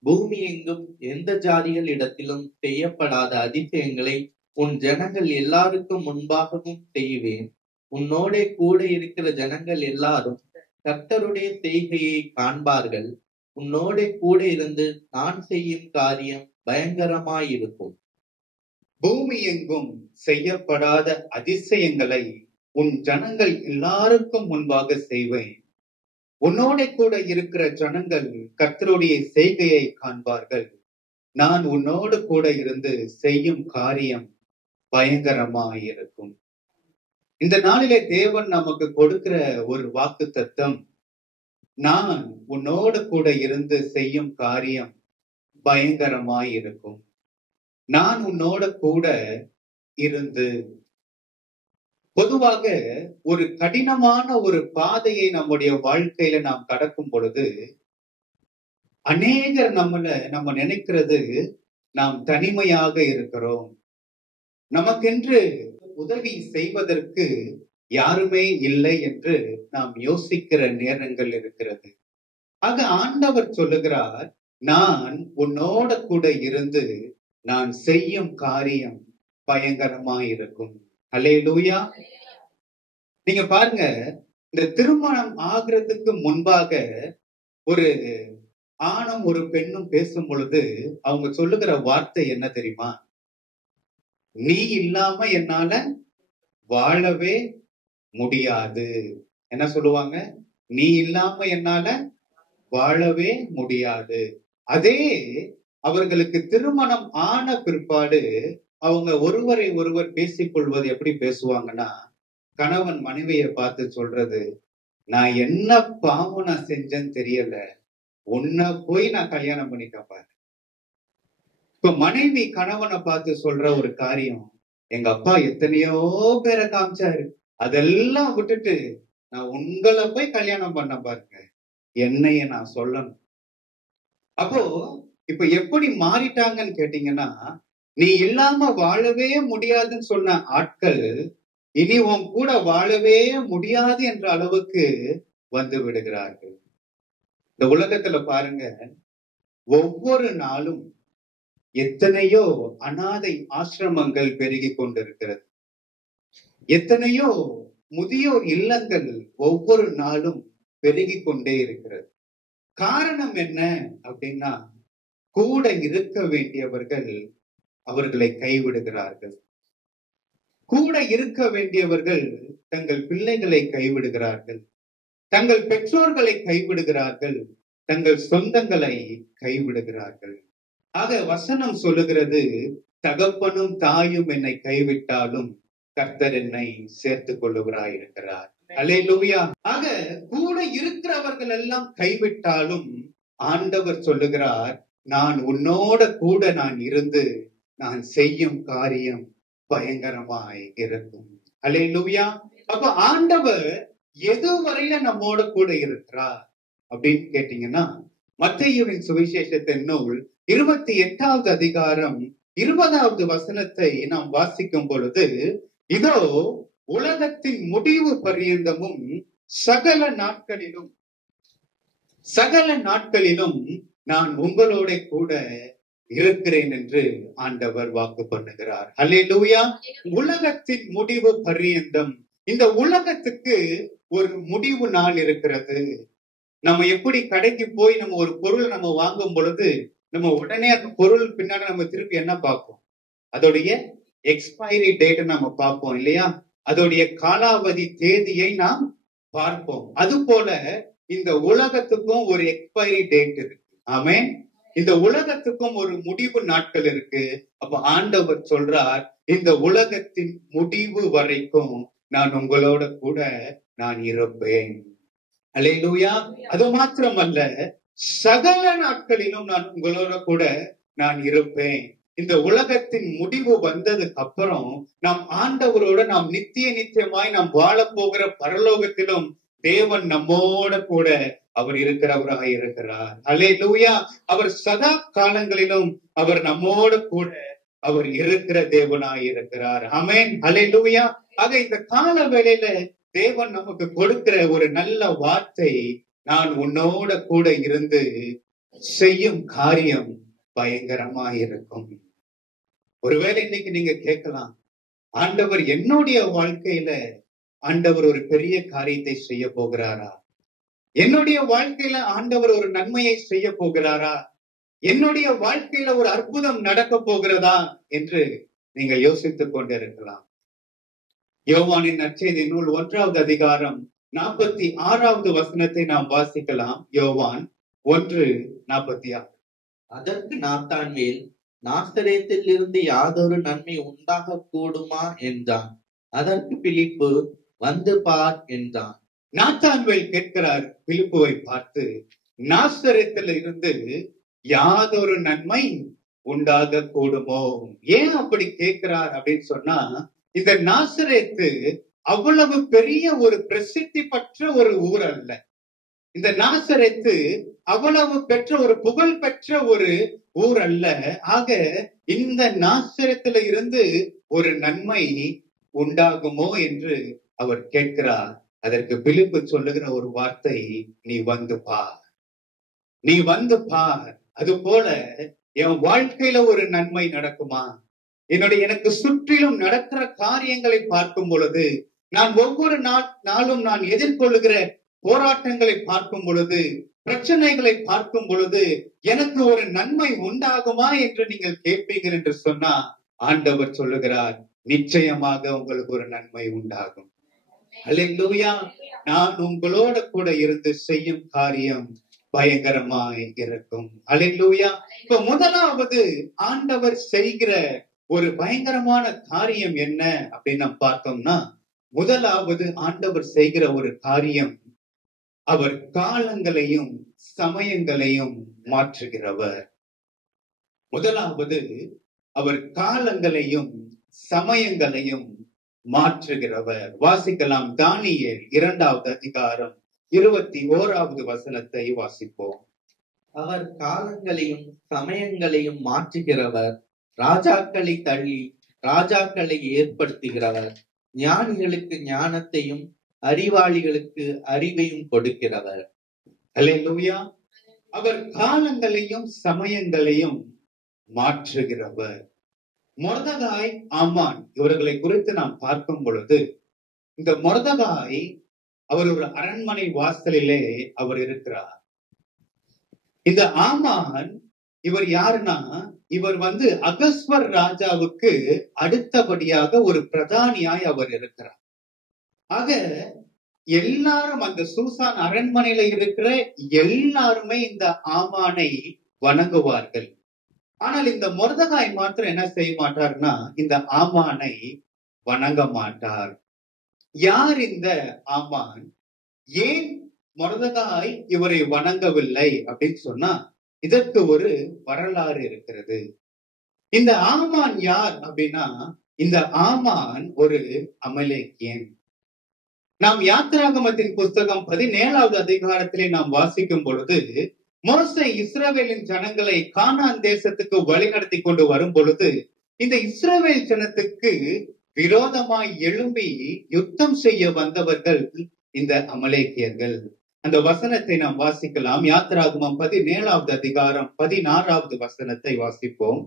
பூமி எங்கும் எந்த ஜாதிகள் இடத்திலும் செய்யப்படாத அதிசயங்களை உன் ஜனங்கள் எல்லாருக்கும் முன்பாகவும் செய்வேன். உன்னோட கூட இருக்கிற ஜனங்கள் எல்லாரும் கர்த்தருடைய செய்கையை காண்பார்கள். உன்னோட கூட இருந்து நான் செய்யும் காரியம் பயங்கரமாயிருக்கும். பூமி எங்கும் செய்யப்படாத அதிசயங்களை உன் ஜனங்கள் எல்லாருக்கும் முன்பாக செய்வேன். உன்னோட கூட இருக்கிற ஜனங்கள் கர்த்தருடைய செய்கையை காண்பார்கள். நான் உன்னோடு கூட இருந்து செய்யும் காரியம் பயங்கரமாயிருக்கும். இந்த நாளிலே தேவன் நமக்கு கொடுக்கிற ஒரு வாக்குத்தத்தம், நான் உன்னோடு கூட இருந்து செய்யும் காரியம் பயங்கரமாயிருக்கும். நான் உன்னோட கூட இருந்து. பொதுவாக ஒரு கடினமான ஒரு பாதையை நம்முடைய வாழ்க்கையில நாம் கடக்கும் பொழுது அநேகர் நம்ம நினைக்கிறது நாம் தனிமையாக இருக்கிறோம், நமக்கென்று உதவி செய்வதற்கு யாருமே இல்லை என்று நாம் யோசிக்கிற நேரங்கள் இருக்கிறது. ஆக ஆண்டவர் சொல்லுகிறார், நான் உன்னோட கூட இருந்து நான் செய்யும் காரியம் பயங்கரமாயிருக்கும். அல்லேலூயா. நீங்க பாருங்க, இந்த திருமணம் ஆகிறதுக்கு முன்பாக ஒரு ஆணும் ஒரு பெண்ணும் பேசும் பொழுது அவங்க சொல்லுகிற வார்த்தை என்ன தெரியுமா? நீ இல்லாம என்னால வாழவே முடியாது. என்ன சொல்லுவாங்க? நீ இல்லாம என்னால வாழவே முடியாது. அதே அவர்களுக்கு திருமணம் ஆன பிற்பாடு அவங்க ஒருவரை ஒருவர் பேசிக் கொள்வது எப்படி பேசுவாங்கன்னா, கணவன் மனைவியை பார்த்து சொல்றது, நான் என்ன பாவம் நான் செஞ்சேன்னு தெரியல, உன்னை போய் நான் கல்யாணம் பண்ணிட்டேன் பாரு. இப்ப மனைவி கணவனை பார்த்து சொல்ற ஒரு காரியம், எங்க அப்பா எத்தனையோ பேரை காமிச்சாரு, அதெல்லாம் விட்டுட்டு நான் உங்களை போய் கல்யாணம் பண்ண பாருங்க, என்னைய நான் சொல்லணும். அப்போ இப்ப எப்படி மாறிட்டாங்கன்னு கேட்டீங்கன்னா, நீ இல்லாம வாழவே முடியாதுன்னு சொன்ன ஆட்கள் இனி உன் கூட வாழவே முடியாது என்ற அளவுக்கு வந்து விடுகிறார்கள். இந்த உலகத்துல பாருங்க, ஒவ்வொரு நாளும் எத்தனையோ அனாதை ஆசிரமங்கள் பெருகி கொண்டிருக்கிறது. எத்தனையோ முதியோர் இல்லங்கள் ஒவ்வொரு நாளும் பெருகி கொண்டே இருக்கிறது. காரணம் என்ன அப்படின்னா, கூட இருக்க வேண்டியவர்கள் அவர்களை கைவிடுகிறார்கள். கூட இருக்க வேண்டியவர்கள் தங்கள் பிள்ளைகளை கைவிடுகிறார்கள், தங்கள் பெற்றோர்களை கைவிடுகிறார்கள், தங்கள் சொந்தங்களை கைவிடுகிறார்கள். ஆக வசனம் சொல்லுகிறது, தகப்பனும் தாயும் என்னை கைவிட்டாலும் கர்த்தர் என்னை சேர்த்துக் கொள்ளுகிறாயிருக்கிறார். அல்லேலூயா. ஆக கூட இருக்கிறவர்கள் எல்லாம் கைவிட்டாலும் ஆண்டவர் சொல்லுகிறார், நான் உன்னோட கூட நான் இருந்து நான் செய்யும் காரியம் பயங்கரமாய் இருக்கும். அல்லேலூயா. அப்ப ஆண்டவர் எதுவரையில நம்மோட கூட இருக்கிறார் அப்படின்னு கேட்டீங்கன்னா, மத்தேயுவின் சுவிசேஷத்தின் நூல் 28வது அதிகாரம் 20வது வசனத்தை நாம் வாசிக்கும் பொழுது, இதோ உலகத்தின் முடிவு பரியந்தமும் சகல நாட்களிலும் நான் உங்களோட கூட இருக்கிறேன் என்று ஆண்டவர் வாக்கு பண்ணுகிறார். அல்லேலூயா. உலகத்தின் முடிவு பரியந்தம். இந்த உலகத்துக்கு ஒரு முடிவு நாள் இருக்கிறது. நம்ம எப்படி கடைக்கு போய் நம்ம ஒரு பொருள் நம்ம வாங்கும் பொழுது நம்ம உடனே அந்த பொருள் பின்னாடி நம்ம திருப்பி என்ன பார்ப்போம்? அதோடைய எக்ஸ்பைரி டேட் நம்ம பார்ப்போம் இல்லையா? அதோடைய காலாவதி தேதியை நாம் பார்ப்போம். அது போல இந்த உலகத்துக்கும் ஒரு எக்ஸ்பைரி டேட் இருக்கு. ஆமென். இந்த உலகத்துக்கும் ஒரு முடிவு நாட்கள் இருக்கு. அப்ப ஆண்டவர் சொல்றார், இந்த உலகத்தின் முடிவு வரைக்கும் நான் உங்களோட கூட நான் இருப்பேன். அல்லேலூயா. அது மாத்திரமல்ல, சகல நாட்களிலும் நான் உங்களோட கூட நான் இருப்பேன். இந்த உலகத்தின் முடிவு வந்ததுக்கு அப்புறம் நாம் ஆண்டவரோட நாம் நித்தியமாய் நாம் வாழ போகிற பரலோகத்திலும் தேவன் நம்மோட கூட அவர் இருக்கிறவராக இருக்கிறார். அல்லேலூயா. அவர் சதா காலங்களிலும் அவர் நம்மோட கூட அவர் இருக்கிற தேவனாய் இருக்கிறார். ஆமென். அல்லேலூயா. ஆக இந்த கால வேளையில தேவன் நமக்கு கொடுக்கிற ஒரு நல்ல வார்த்தை, நான் உன்னோட கூட இருந்து செய்யும் காரியம் பயங்கரமாய் இருக்கும். ஒருவேளை இன்னைக்கு நீங்க கேட்கலாம், ஆண்டவர் என்னுடைய வாழ்க்கையில ஆண்டவர் ஒரு பெரிய காரியத்தை செய்ய போகிறாரா? என்னுடைய வாழ்க்கையில ஆண்டவர் ஒரு நன்மையை செய்ய போகிறாரா? என்னுடைய வாழ்க்கையில ஒரு அற்புதம் நடக்க போகிறதா என்று நீங்கள் யோசித்துக் கொண்டிருக்கலாம். யோவானின் நற்செய்தி நூல் 1வது அதிகாரம் 46வது வசனத்தை நாம் வாசிக்கலாம். யோவான் 1:46. அதற்கு நாத்தான்வேல், நாசரேத்தில் இருந்து யாதொரு நன்மை உண்டாக கூடுமா என்றான். அதற்கு பிலிப்பு, வந்து பார் என்றான். நாத்தான்வேல் கேட்கிறார் பிலிப்புவை பார்த்து, நாசரேத்தில் இருந்து யாதொரு நன்மை உண்டாக கூடுமோ? ஏன் அப்படி கேட்கிறார் அப்படின்னு சொன்னா, இந்த நாசரேத்து அவ்வளவு பெரிய ஒரு பிரசித்தி பெற்ற ஒரு ஊர் அல்ல. இந்த நாசரேத்து அவ்வளவு பெற்ற ஒரு புகழ் பெற்ற ஒரு ஊர் அல்ல. ஆக இந்த நாசரேத்துல இருந்து ஒரு நன்மை உண்டாகுமோ என்று அவர் கேட்கிறார். அதற்கு பிலிப்பு சொல்லுகிற ஒரு வார்த்தை, நீ வந்து பார், நீ வந்து பார். அது போல என் வாழ்க்கையில ஒரு நன்மை நடக்குமா? எனக்கு சுற்றிலும் நடக்கிற காரியங்களை பார்க்கும் பொழுது, நான் ஒவ்வொரு நாளும் நான் எதிர்கொள்ளுகிற போராட்டங்களை பார்க்கும் பொழுது, பிரச்சனைகளை பார்க்கும் பொழுது எனக்கு ஒரு நன்மை உண்டாகுமா என்று நீங்கள் கேட்பீங்க என்று சொன்னா, ஆண்டவர் சொல்லுகிறார், நிச்சயமாக உங்களுக்கு ஒரு நன்மை உண்டாகும். அல்லேலூயா. நான் உங்களோட கூட இருந்து செய்யும் காரியம் பயங்கரமாய் இருக்கும். அல்லேலூயா. இப்ப முதலாவது ஆண்டவர் செய்கிற ஒரு பயங்கரமான காரியம் என்ன அப்படின்னு நம்ம பார்த்தோம்னா, முதலாவது ஆண்டவர் செய்கிற ஒரு காரியம், அவர் காலங்களையும் சமயங்களையும் மாற்றுகிறவர். முதலாவது அவர் காலங்களையும் சமயங்களையும் மாற்றுகிறவர். வாசிக்கலாம். தானியேல் 2வது அதிகாரம் 21வது வசனத்தை வாசிப்போம். அவர் காலங்களையும் சமயங்களையும் மாற்றுகிறவர், ராஜாக்களை தள்ளி ராஜாக்களை ஏற்படுத்துகிறவர், ஞானிகளுக்கு ஞானத்தையும் அறிவாளிகளுக்கு அறிவையும் கொடுக்கிறவர். அல்லேலூயா. அவர் காலங்களையும் சமயங்களையும் மாற்றுகிறவர். மொர்தெகாய், ஆமான் இவர்களை குறித்து நாம் பார்க்கும் பொழுது, இந்த மொர்தெகாய் அவர் ஒரு அரண்மனை வாசலிலே அவர் இருக்கிறார். இந்த ஆமான் இவர் யாருன்னா, இவர் அகஸ்வர் ராஜாவுக்கு அடுத்தபடியாக ஒரு பிரதானியாய் அவர் இருக்கிறார். ஆக எல்லாரும் அந்த சூசான் அரண்மனையில இருக்கிற எல்லாருமே இந்த ஆமானை வணங்குவார்கள். ஆனால் இந்த மொர்தெகாய் மாத்திரம் என்ன செய்ய மாட்டார்னா, இந்த ஆமானை வணங்க மாட்டார். யார் இந்த ஆமான்? ஏன் மொர்தெகாய் இவரை வணங்கவில்லை அப்படின்னு சொன்னா, இதற்கு ஒரு வரலாறு இருக்கிறது. இந்த ஆமான் யார் அப்படின்னா, இந்த ஆமான் ஒரு அமலேக்கியன். நாம் யாத்திராகமத்தின் புஸ்தகம் 17வது அதிகாரத்திலே நாம் வாசிக்கும் பொழுது, மோசே இஸ்ரவேலின் ஜனங்களை கானான் தேசத்துக்கு வழிநடத்தி கொண்டு வரும் பொழுது இந்த இஸ்ரவேல் ஜனத்துக்கு விரோதமாய் எழும்பி யுத்தம் செய்ய வந்தவர்கள் இந்த அமலேக்கியர்கள். அந்த வசனத்தை நாம் வாசிக்கலாம். யாத்திராகமம் 17வது அதிகாரம் 16வது வசனத்தை வாசிப்போம்.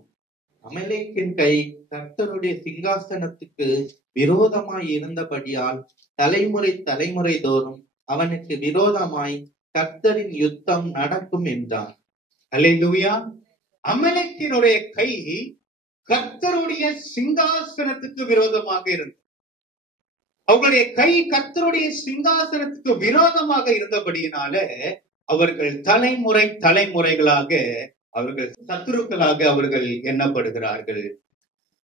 அமலேக்கின் கை கர்த்தருடைய சிங்காசனத்துக்கு விரோதமாய் இருந்தபடியால் தலைமுறை தலைமுறை தோறும் அவனுக்கு விரோதமாய் கர்த்தரின் யுத்தம் நடக்கும் என்றான். அல்லேலூயா. அமலேக்கினுடைய கை கர்த்தருடைய சிங்காசனத்துக்கு விரோதமாக இருந்தது. அவர்களுடைய கை கர்த்தருடைய சிங்காசனத்துக்கு விரோதமாக இருந்தபடியினால அவர்கள் தலைமுறை தலைமுறைகளாக அவர்கள் சத்துருக்களாக அவர்கள் எண்ணப்படுகிறார்கள்.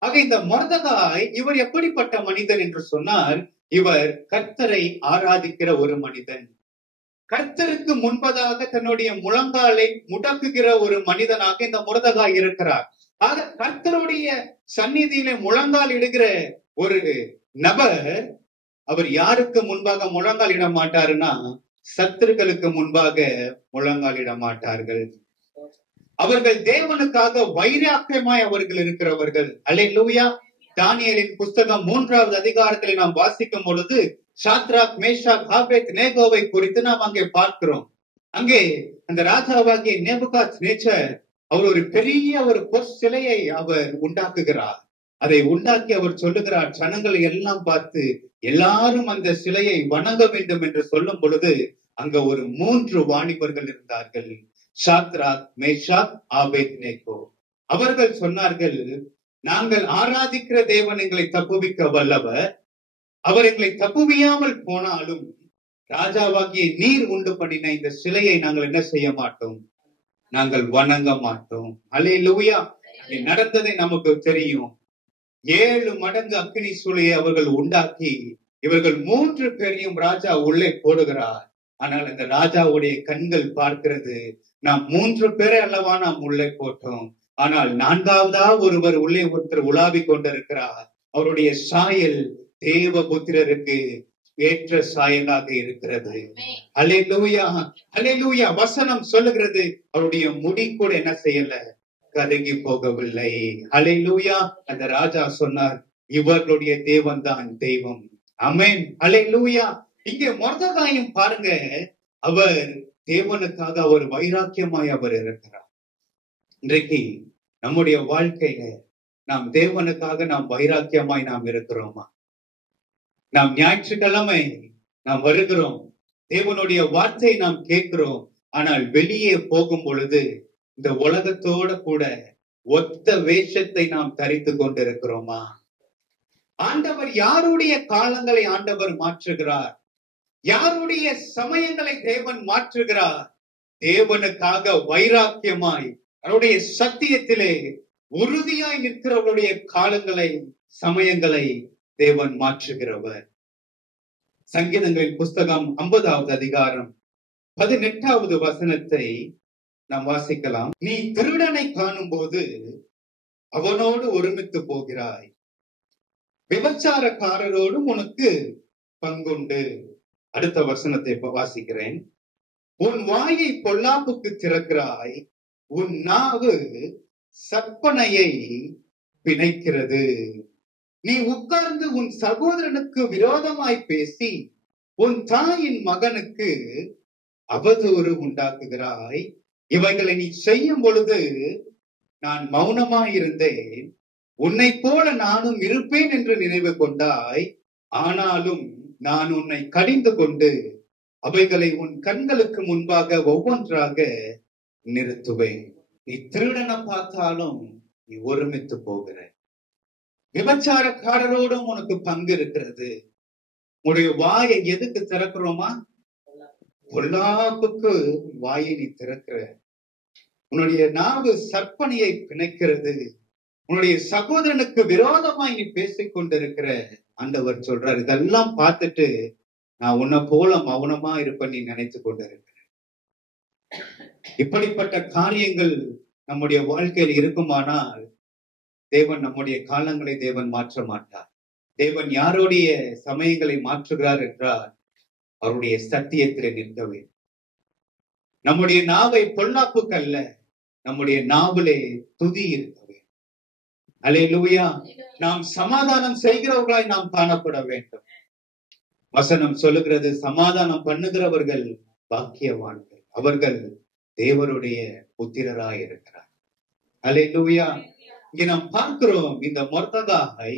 ஆக இந்த மொர்தெகாய் இவர் எப்படிப்பட்ட மனிதன் என்று சொன்னால், இவர் கர்த்தரை ஆராதிக்கிற ஒரு மனிதன். கர்த்தருக்கு முன்பதாக தன்னுடைய முழங்காலை முடக்குகிற ஒரு மனிதனாக இந்த மொர்தெகாய் இருக்கிறார். ஆக கர்த்தருடைய சந்நிதியில முழங்கால் இடுகிற ஒரு நபர், அவர் யாருக்கு முன்பாக முழங்கால் இட மாட்டாருன்னா சத்துருக்களுக்கு முன்பாக முழங்கால் இட மாட்டார்கள். அவர்கள் தேவனுக்காக வைராக்கியமாய் அவர்கள் இருக்கிறவர்கள். அல்லேலூயா. தானியேலின் புஸ்தகம் 3வது அதிகாரத்திலே நாம் வாசிக்கும் பொழுது சாத்ராக், மேஷாக், ஆபேத் நேகோவை குறித்து நாம் அங்கே பார்க்கிறோம். அங்கே அந்த ராஜாவாகிய நேபுகாத்நேச்சர் அவர் ஒரு பெரிய ஒரு பொற்சிலையை அவர் உண்டாக்குகிறார். அதை உண்டாக்கி அவர் சொல்லுகிறார், ஜனங்களை எல்லாம் பார்த்து எல்லாரும் அந்த சிலையை வணங்க வேண்டும் என்று சொல்லும் பொழுது அங்க ஒரு 3 வாலிபர்கள் இருந்தார்கள். Shadrach, Meshach, Abednego. அவர்கள் சொன்னார்கள், நாங்கள் ஆராதிக்கிற தேவன் எங்களை தப்புவிக்க வல்லவர். அவர் எங்களை தப்புவியாமல் போனாலும் ராஜாவாகிய நீர் உண்டு பண்ணின இந்த சிலையை நாங்கள் என்ன செய்ய மாட்டோம், நாங்கள் வணங்க மாட்டோம். அல்லேலூயா. நடந்ததை நமக்கு தெரியும். 7 மடங்கு அக்கினி சூளையை அவர்கள் உண்டாக்கி இவர்கள் 3 பேரையும் ராஜா உள்ளே போடுகிறார். ஆனால் அந்த ராஜாவுடைய கண்கள் பார்க்கிறது, நாம் 3 பேரை அல்லவா நாம் உள்ளே போட்டோம், ஆனால் 4வதா ஒருவர் உள்ளே ஒருத்தர் உலாவிக் கொண்டிருக்கிறார். அவருடைய சாயல் தேவபுத்திரருக்கு ஏற்ற சாயலாக இருக்கிறது. அல்லேலூயா, அல்லேலூயா. வசனம் சொல்லுகிறது, அவருடைய முடி கூட என்ன செய்யல, கருகி போகவில்லை. அல்லேலூயா. அந்த ராஜா சொன்னார், இவர்களுடைய தேவன் தான் தெய்வம். ஆமென். அல்லேலூயா. இங்கே மொர்தெகாயும் பாருங்க, அவர் தேவனுக்காக அவர் வைராக்கியமாய் அவர் இருக்கிறார். இன்றைக்கு நம்முடைய வாழ்க்கையில நாம் தேவனுக்காக நாம் வைராக்கியமாய் நாம் இருக்கிறோமா? நாம் ஞாயிற்றுக்கிழமை நாம் வருகிறோம், தேவனுடைய வார்த்தை நாம் கேட்கிறோம். ஆனால் வெளியே போகும் பொழுது இந்த உலகத்தோட கூட ஒத்த வேஷத்தை நாம் தரித்து கொண்டிருக்கிறோமா? ஆண்டவர் யாருடைய காலங்களை ஆண்டவர் மாற்றுகிறார்? யாருடைய சமயங்களை தேவன் மாற்றுகிறார்? தேவனுக்காக வைராக்கியமாய் அவருடைய சத்தியத்திலே உறுதியாய் நிற்கிறவருடைய காலங்களை சமயங்களை தேவன் மாற்றுகிறவர். சங்கீதங்களின் புஸ்தகம் 50வது அதிகாரம் 18வது வசனத்தை நாம் வாசிக்கலாம். நீ திருடனை காணும் போது அவனோடு ஒருமித்து போகிறாய், விபச்சாரக்காரரோடும் உனக்கு பங்குண்டு. அடுத்த வசனத்தை வாசிக்கிறேன். உன் வாயை பொல்லாப்புக்கு திறக்கிறாய், உன் நாவு சற்பனையை பிணைக்கிறது. நீ உட்கார்ந்து உன் சகோதரனுக்கு விரோதமாய் பேசி உன் தாயின் மகனுக்கு அவதூறு உண்டாக்குகிறாய். இவைகளை நீ செய்யும் பொழுது நான் மௌனமாயிருந்தேன், உன்னை போல நானும் இருப்பேன் என்று நினைவு கொண்டாய். ஆனாலும் நான் உன்னை கடிந்து கொண்டு அவைகளை உன் கண்களுக்கு முன்பாக ஒவ்வொன்றாக நிறுத்துவேன். நீ திருடனை பார்த்தாலும் நீ ஒருமித்து போகிற, விபச்சாரக்காரரோடும் உனக்கு பங்கு இருக்கிறது. உன்னுடைய வாயை எதுக்கு திறக்கிறோமா? பொல்லாப்புக்கு வாயை நீ திறக்கிற. உன்னுடைய நாவு சற்பனையை பிணைக்கிறது. உன்னுடைய சகோதரனுக்கு விரோதமாய் நீ பேசிக் கொண்டிருக்கிற. ஆண்டவர் சொல்றார், இதெல்லாம் பார்த்துட்டு நான் உன்னை போல மௌனமா இருப்பேன் நீ நினைத்து கொண்டிருக்கிற. இப்படிப்பட்ட காரியங்கள் நம்முடைய வாழ்க்கையில் இருக்குமானால் தேவன் நம்முடைய காலங்களை தேவன் மாற்ற மாட்டார். தேவன் யாருடைய சமயங்களை மாற்றுகிறார் என்றால் அவருடைய சத்தியத்திலே நிற்க வேண்டும். நம்முடைய நாவை பொல்லாப்புக்கல்ல, நம்முடைய நாவிலே துதி இருக்க வேண்டும். அல்லேலூயா. நாம் சமாதானம் செய்கிறவர்களாய் நாம் காணப்பட வேண்டும். வசனம் சொல்லுகிறது, சமாதானம் பண்ணுகிறவர்கள் பாக்கியவான்கள், அவர்கள் தேவருடைய புத்திரராய் இருக்கிறார். அல்லேலூயா. இங்க நாம் பார்க்கிறோம், இந்த மொர்தெகாய்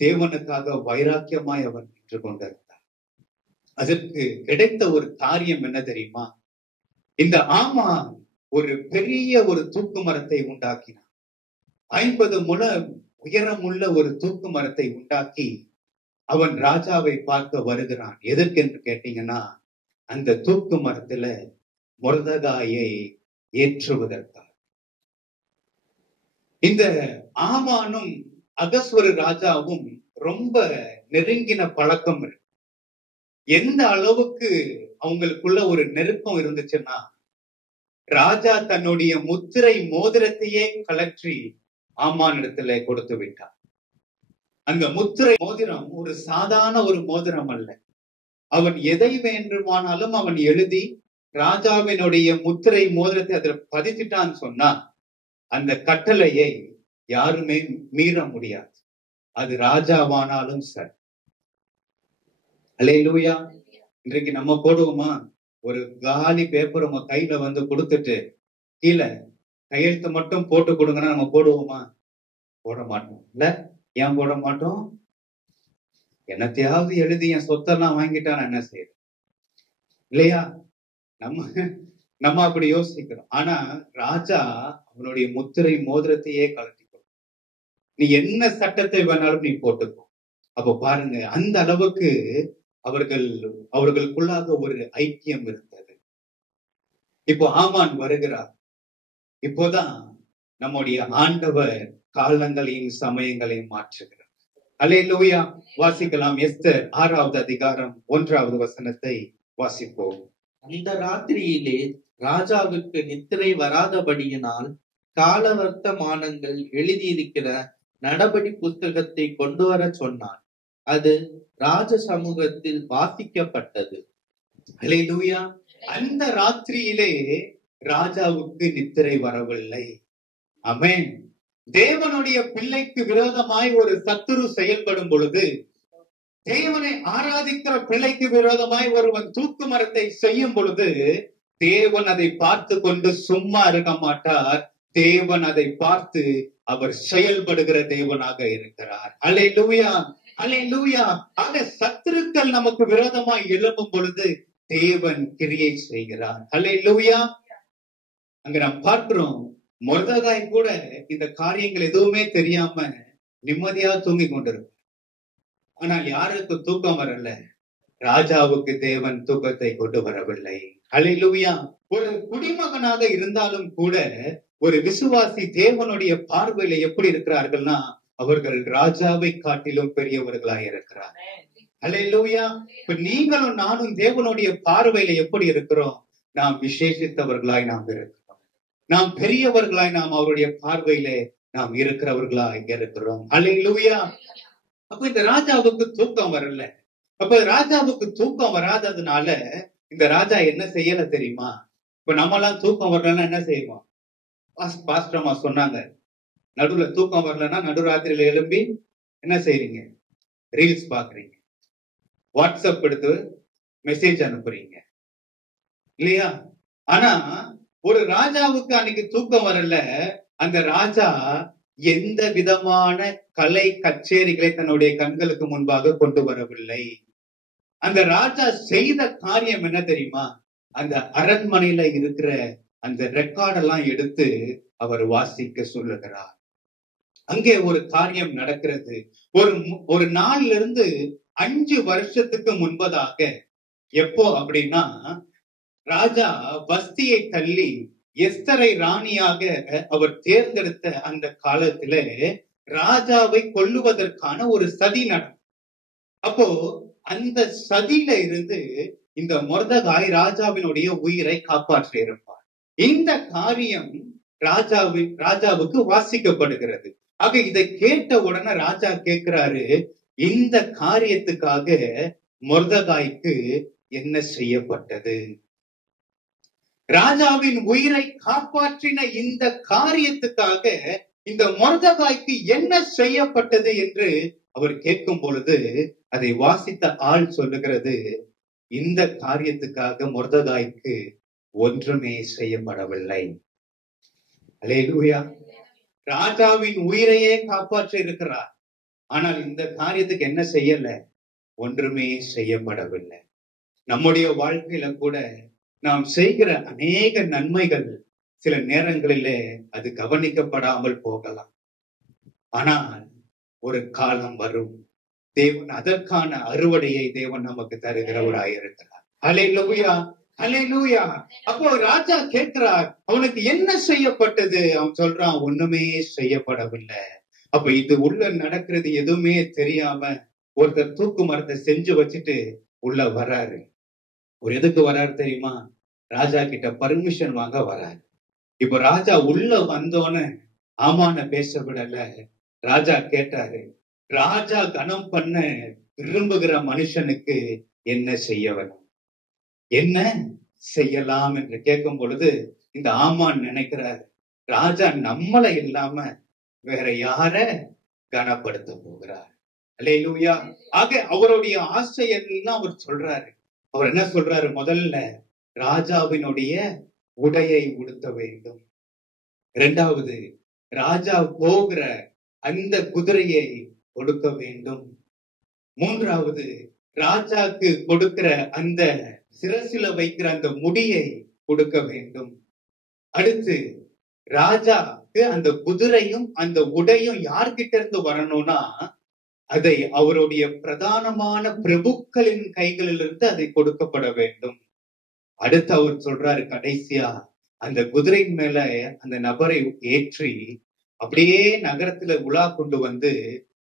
தேவனுக்காக வைராக்கியமாய் அவர் நின்று கொண்டிருந்தார். அதற்கு கிடைத்த ஒரு காரியம் என்ன தெரியுமா? இந்த ஆமான் ஒரு பெரிய ஒரு தூக்கு மரத்தை உண்டாக்கினான். 50 முழ உயரமுள்ள ஒரு தூக்கு மரத்தை உண்டாக்கி அவன் ராஜாவை பார்க்க வருகிறான். எதற்கென்று கேட்டீங்கன்னா, அந்த தூக்கு மரத்துல மொர்தெகாயை ஏற்றுவதற்காக. இந்த ஆமானும் அகஸ்வரு ராஜாவும் ரொம்ப நெருங்கின பழக்கம் இருக்கு. எந்த அளவுக்கு அவங்களுக்குள்ள ஒரு நெருக்கம் இருந்துச்சுன்னா, ராஜா தன்னுடைய முத்திரை மோதிரத்தையே கலற்றி ஆமானிடத்துல கொடுத்து விட்டார். அந்த முத்திரை மோதிரம் ஒரு சாதாரண ஒரு மோதிரம் அல்ல. அவன் எதை வேண்டுமானாலும் அவன் எழுதி ராஜாவினுடைய முத்திரை மோதிரத்தை அதில் பதித்துட்டான்னு சொன்னா, அந்த கட்டளையை யாருமே மீற முடியாது. அது ராஜாவானாலும் சரி. அல்லேலூயா. இன்றைக்கு நம்ம போடுவோமா, ஒரு காலி பேப்பர் உங்க கையில வந்து கொடுத்துட்டு கீழே கையெழுத்து மட்டும் போட்டு கொடுங்கன்னா நம்ம போடுவோமா? போட மாட்டோம். இல்ல, ஏன் போட மாட்டோம்? என்னத்தையாவது எழுதி என் சொத்தெல்லாம் வாங்கிட்டா நான் என்ன செய்யறது? இல்லையா? நம்ம அப்படி யோசிக்கிறோம். ஆனா ராஜா அவனுடைய முத்திரை மோதிரத்தையே கலட்டிக்கோ, நீ என்ன சட்டத்தை வேணாலும் நீ போட்டுக்கோ. அப்ப பாருங்க, அந்த அளவுக்கு அவர்களுக்குள்ளாக ஒரு ஐக்கியம் இருந்தது. இப்போ ஆமான் வருகிறார். இப்போதான் நம்முடைய ஆண்டவர் காலங்களையும் சமயங்களையும் மாற்றுகிறார். அல்லேலூயா. வாசிக்கலாம். எஸ்தர் 6வது அதிகாரம் 1வது வசனத்தை வாசிப்போம். அந்த ராத்திரியிலே ராஜாவுக்கு நித்திரை வராதபடியினால் காலவர்த்தமானங்கள் எழுதியிருக்கிற நடபடி புத்தகத்தை கொண்டு வர சொன்னான். அது ராஜ சமூகத்தில் வாசிக்கப்பட்டது. அல்லேலூயா. அந்த ராத்திரியிலே ராஜாவுக்கு நித்திரை வரவில்லை. ஆமென். தேவனுடைய பிள்ளைக்கு விரோதமாய் ஒரு சத்துரு செயல்படும் பொழுது, தேவனை ஆராதிக்கிற பிள்ளைக்கு விரோதமாய் ஒருவன் தூக்கு மரத்தை செய்யும் பொழுது, தேவன் அதை பார்த்து கொண்டு சும்மா இருக்க மாட்டார். தேவன் அதை பார்த்து அவர் செயல்படுகிற தேவனாக இருக்கிறார். அல்லேலூயா, அல்லேலூயா. ஆக சத்துருக்கள் நமக்கு விரோதமாய் எழும்பும் பொழுது தேவன் கிரியை செய்கிறார். அல்லேலூயா. அங்க நாம் பார்க்கிறோம், மொர்தெகாய் கூட இந்த காரியங்கள் எதுவுமே தெரியாம நிம்மதியா தூங்கி கொண்டிருக்கும். ஆனால் யாருக்கு தூக்கம் வரல? ராஜாவுக்கு தேவன் தூக்கத்தை கொண்டு வரவில்லை. அல்லேலூயா. ஒரு குடிமகனாக இருந்தாலும் கூட ஒரு விசுவாசி தேவனுடைய பார்வையில எப்படி இருக்கிறார்கள்னா, அவர்கள் ராஜாவை காட்டிலும் பெரியவர்களாய் இருக்கிறார். அல்லேலூயா. இப்ப நீங்களும் நானும் தேவனுடைய பார்வையில எப்படி இருக்கிறோம்? நாம் விசேஷித்தவர்களாய் நாம் இருக்கிறோம். நாம் பெரியவர்களாய் நாம் அவருடைய பார்வையில நாம் இருக்கிறவர்களாய் இருக்கிறோம். அல்லேலூயா. அப்ப இந்த ராஜாவுக்கு தூக்கம் வரல. அப்ப ராஜாவுக்கு தூக்கம் வராததுனால இந்த ராஜா என்ன செய்யல தெரியுமா? இப்ப நம்ம எல்லாம் தூக்கம் வரலன்னா என்ன செய்வோம்? பாஸ்டர்மா சொன்னாங்க, நடுவுல தூக்கம் வரலன்னா நடுராத்திரியில எழும்பி என்ன செய்றீங்க? ரீல்ஸ் பாக்குறீங்க, வாட்ஸ்அப் எடுத்து மெசேஜ் அனுப்புறீங்க, இல்லையா? ஆனா ஒரு ராஜாவுக்கு அன்னைக்கு தூக்கம் வரல. அந்த ராஜா எந்த விதமான கலை கச்சேரிகளை தன்னுடைய கண்களுக்கு முன்பாக கொண்டு வரவில்லை. அந்த ராஜா செய்த காரியம் என்ன தெரியுமா? அந்த அரண்மனையில இருக்கிற அந்த ரெக்கார்டெல்லாம் எடுத்து அவர் வாசிக்க சொல்லுகிறார். அங்கே ஒரு காரியம் நடக்கிறது. ஒரு நாள்ல இருந்து 5 வருஷத்துக்கு முன்பதாக, எப்போ அப்படின்னா, ராஜா வஸ்தியை தள்ளி எஸ்தரை ராணியாக அவர் தேர்ந்தெடுத்த அந்த காலத்துல ராஜாவை கொல்லுவதற்கான ஒரு சதி நடக்கும். அப்போ அந்த சதியில இருந்து இந்த மொர்தெகாய் ராஜாவினுடைய உயிரை காப்பாற்றி இருப்பார். இந்த காரியம் ராஜாவுக்கு வாசிக்கப்படுகிறது. ஆக இதை கேட்ட உடனே ராஜா கேட்கிறாரு, இந்த காரியத்துக்காக மொர்தெகாய்க்கு என்ன செய்யப்பட்டது? ராஜாவின் உயிரை காப்பாற்றின இந்த காரியத்துக்காக இந்த மொர்தெகாய்க்கு என்ன செய்யப்பட்டது என்று அவர் கேட்கும் பொழுது அதை வாசித்த ஆள் சொல்லுகிறது, இந்த காரியத்துக்காக மொர்தெகாய்க்கு ஒன்றுமே செய்யப்படவில்லை. அல்லேலூயா. ராஜாவின் உயிரையே காப்பாற்றி இருக்கிறார், ஆனால் இந்த காரியத்துக்கு என்ன செய்யல? ஒன்றுமே செய்யப்படவில்லை. நம்முடைய வாழ்க்கையில கூட நாம் செய்கிற அநேக நன்மைகள் சில நேரங்களிலே அது கவனிக்கப்படாமல் போகலாம். ஆனால் ஒரு காலம் வரும், தேவன் அதற்கான அறுவடையை தேவன் நமக்கு தருகிறவராயிருக்கிறார். அல்லேலூயா, அல்லேலூயா. அப்போ ராஜா கேட்கிறார், அவனுக்கு என்ன செய்யப்பட்டது? அவன் சொல்றான், ஒண்ணுமே செய்யப்படவில்லை. அப்ப இது உள்ள நடக்கிறது எதுவுமே தெரியாம ஒருத்தர் தூக்கு மரத்தை செஞ்சு வச்சுட்டு உள்ள வராரு. ஒரு எதுக்கு வராரு தெரியுமா? ராஜா கிட்ட பர்மிஷன் வாங்க வராரு. இப்ப ராஜா உள்ள வந்தோன்னு ஆமான பேச விடல. ராஜா கேட்டாரு, ராஜா கனம் பண்ண விரும்புகிற மனுஷனுக்கு என்ன செய்ய வேணும், என்ன செய்யலாம் என்று கேட்கும் பொழுது இந்த ஆமான் நினைக்கிறார், ராஜா நம்மளை இல்லாம வேற யார கனப்படுத்த போகிறார். அல்லேலூயா. ஆக அவருடைய ஆசையெல்லாம் அவர் சொல்றாரு. அவர் என்ன சொல்றாரு? முதல்ல ராஜாவினுடைய உடையை உடுத்த வேண்டும். இரண்டாவது, ராஜா போகிற அந்த குதிரையை கொடுக்க வேண்டும். மூன்றாவது, ராஜாக்கு கொடுக்கிற அந்த சிரசில வைக்கிற அந்த முடியை கொடுக்க வேண்டும். அடுத்து ராஜாக்கு அந்த குதிரையும் அந்த உடையும் யார்கிட்ட இருந்து வரணும்னா அதை அவருடைய பிரதானமான பிரபுக்களின் கைகளிலிருந்து அதை கொடுக்கப்பட வேண்டும். அடுத்து அவர் சொல்றாரு, கடைசியா அந்த குதிரையின் மேல அந்த நபரை ஏற்றி அப்படியே நகரத்துல உலா கொண்டு வந்து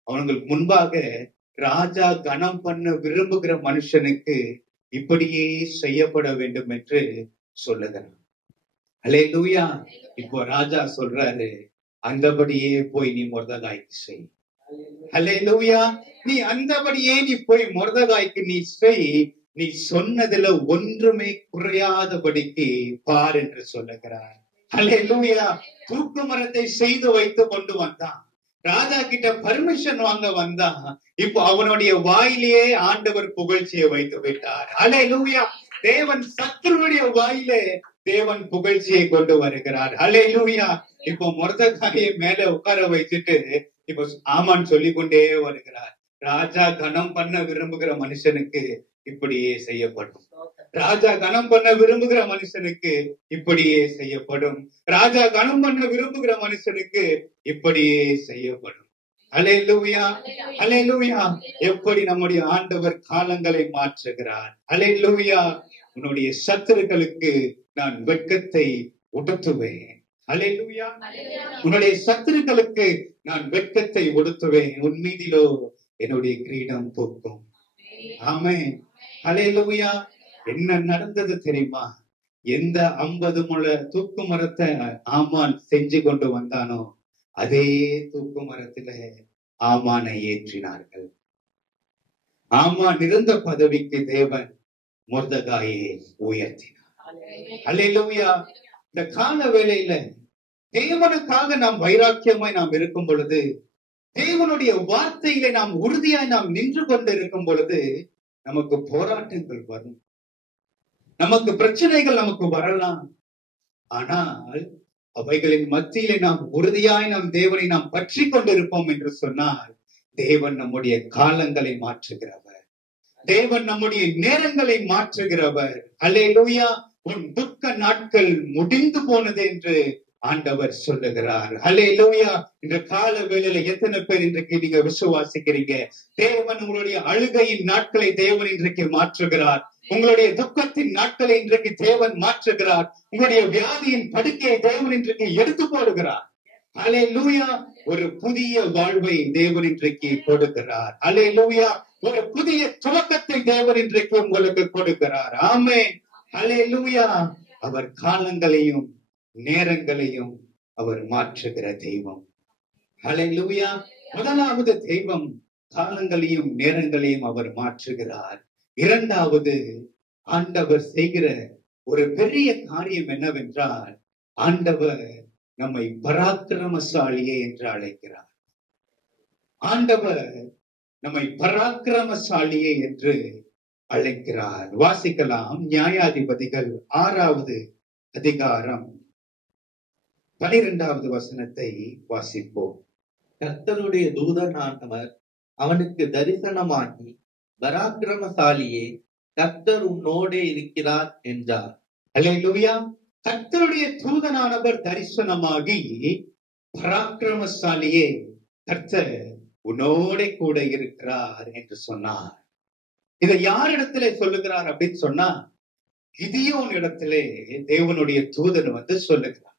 அவங்களுக்கு முன்பாக ராஜா கனம் பண்ண விரும்புகிற மனுஷனுக்கு இப்படியே செய்யப்பட வேண்டும் என்று சொல்லுகிறார். அல்லேலூயா. இப்போ ராஜா சொல்றாரு, அந்தபடியே போய் நீ மொர்தெகாய்க்கு செய். அல்லேலூயா. நீ அந்தபடியே நீ போய் மொர்தெகாய்க்கு நீ செய், நீ சொன்னதுல ஒன்றுமே குறையாதபடிக்கு பார் என்று சொல்லுகிறார். அல்லேலூயா. தூக்கு மரத்தை செய்து வைத்து கொண்டு வந்தான். ராஜா கிட்ட பர்மிஷன் வாங்க வந்தான். இப்போ அவனுடைய வாயிலேயே ஆண்டவர் புகழ்ச்சியை வைத்து விட்டார். அல்லேலூயா. தேவன் சத்துருடைய வாயிலே தேவன் புகழ்ச்சியை கொண்டு வருகிறார். அல்லேலூயா. இப்போ மொர்தெகாயை மேல உட்கார வச்சுட்டு இப்போ ஆமான் சொல்லி கொண்டே வருகிறார், ராஜா கனம் பண்ண விரும்புகிற மனுஷனுக்கு இப்படியே செய்யப்படும். ராஜா கனம் பண்ண விரும்புகிற மனுஷனுக்கு இப்படியே செய்யப்படும். ராஜா கனம் பண்ண விரும்புகிற மனுஷனுக்கு இப்படியே செய்யப்படும். அல்லேலூயா, அல்லேலூயா. எப்படி நம்முடைய ஆண்டவர் காலங்களை மாற்றுகிறார். அல்லேலூயா. உன்னுடைய சத்துருக்களுக்கு நான் வெட்கத்தை உடுத்துவேன். அல்லேலூயா. உன்னுடைய சத்துருக்களுக்கு நான் வெட்கத்தை உடுத்துவேன், உன் மீதிலோ என்னுடைய கிரீடம் பூக்கும். ஆமென். அல்லேலூயா. என்ன நடந்தது தெரியுமா? எந்த 50 முழ தூக்கு மரத்தை ஆமான் செஞ்சு கொண்டு வந்தானோ அதே தூக்கு மரத்துல ஆமானை ஏற்றினார்கள். ஆமான் இருந்த பதவிக்கு தேவன் மொர்தெகாயை உயர்த்தினார். அல்லேலூயா. இந்த கால வேளையில தேவனுக்காக நாம் வைராக்கியமாய் நாம் இருக்கும் பொழுது, தேவனுடைய வார்த்தையில நாம் உறுதியாய் நாம் நின்று கொண்டு இருக்கும் பொழுது நமக்கு போராட்டங்கள் வரும், நமக்கு பிரச்சனைகள் நமக்கு வரலாம். ஆனால் அவைகளின் மத்தியிலே நாம் உறுதியாய் நாம் தேவனை நாம் பற்றி கொண்டிருப்போம் என்று சொன்னால், தேவன் நம்முடைய காலங்களை மாற்றுகிறவர், தேவன் நம்முடைய நேரங்களை மாற்றுகிறவர். அல்லேலூயா. உன் துக்க நாட்கள் முடிந்து போனது என்று ஆண்டவர் சொல்லுகிறார். அல்லேலூயா. இந்த கால வேளையில எத்தனை பேர் இன்றைக்கு நீங்க விசுவாசிக்கிறீங்க? தேவன் உங்களுடைய அழுகையின் நாட்களை தேவன் இன்றைக்கு மாற்றுகிறார். உங்களுடைய துக்கத்தின் நாட்களை இன்றைக்கு தேவன் மாற்றுகிறார். உங்களுடைய வியாதியின் படுக்கையை தேவன் இன்றைக்கு எடுத்து போடுகிறார். அல்லேலூயா. ஒரு புதிய வாழ்வை தேவன் இன்றைக்கு கொடுக்கிறார். அல்லேலூயா. ஒரு புதிய துவக்கத்தை தேவன் இன்றைக்கு உங்களுக்கு கொடுக்கிறார். ஆமென். அல்லேலூயா. அவர் காலங்களையும் நேரங்களையும் அவர் மாற்றுகிற தெய்வம். அல்லேலூயா. முதலாவது தெய்வம் காலங்களையும் நேரங்களையும் அவர் மாற்றுகிறார். இரண்டாவது, ஆண்டவர் செய்கிற ஒரு பெரிய காரியம் என்னவென்றால், ஆண்டவர் நம்மை பராக்கிரமசாலியே என்று அழைக்கிறார். ஆண்டவர் நம்மை பராக்கிரமசாலியே என்று அழைக்கிறார். வாசிக்கலாம். நியாயாதிபதிகள் 6வது அதிகாரம் 12வது வசனத்தை வாசிப்போம். கர்த்தருடைய தூதனானவர் அவனுக்கு தரிசனமாகி, பராக்கிரமசாலியே, கர்த்தர் உன்னோடே இருக்கிறார் என்றார். அல்லேலூயா. கர்த்தருடைய தூதனானவர் தரிசனமாகி, பராக்கிரமசாலியே, கர்த்தர் உன்னோட கூட இருக்கிறார் என்று சொன்னார். இதை யாரிடத்துல சொல்லுகிறார் அப்படின்னு சொன்னா, கிதியோன் இடத்திலே தேவனுடைய தூதன் வந்து சொல்லுகிறார்.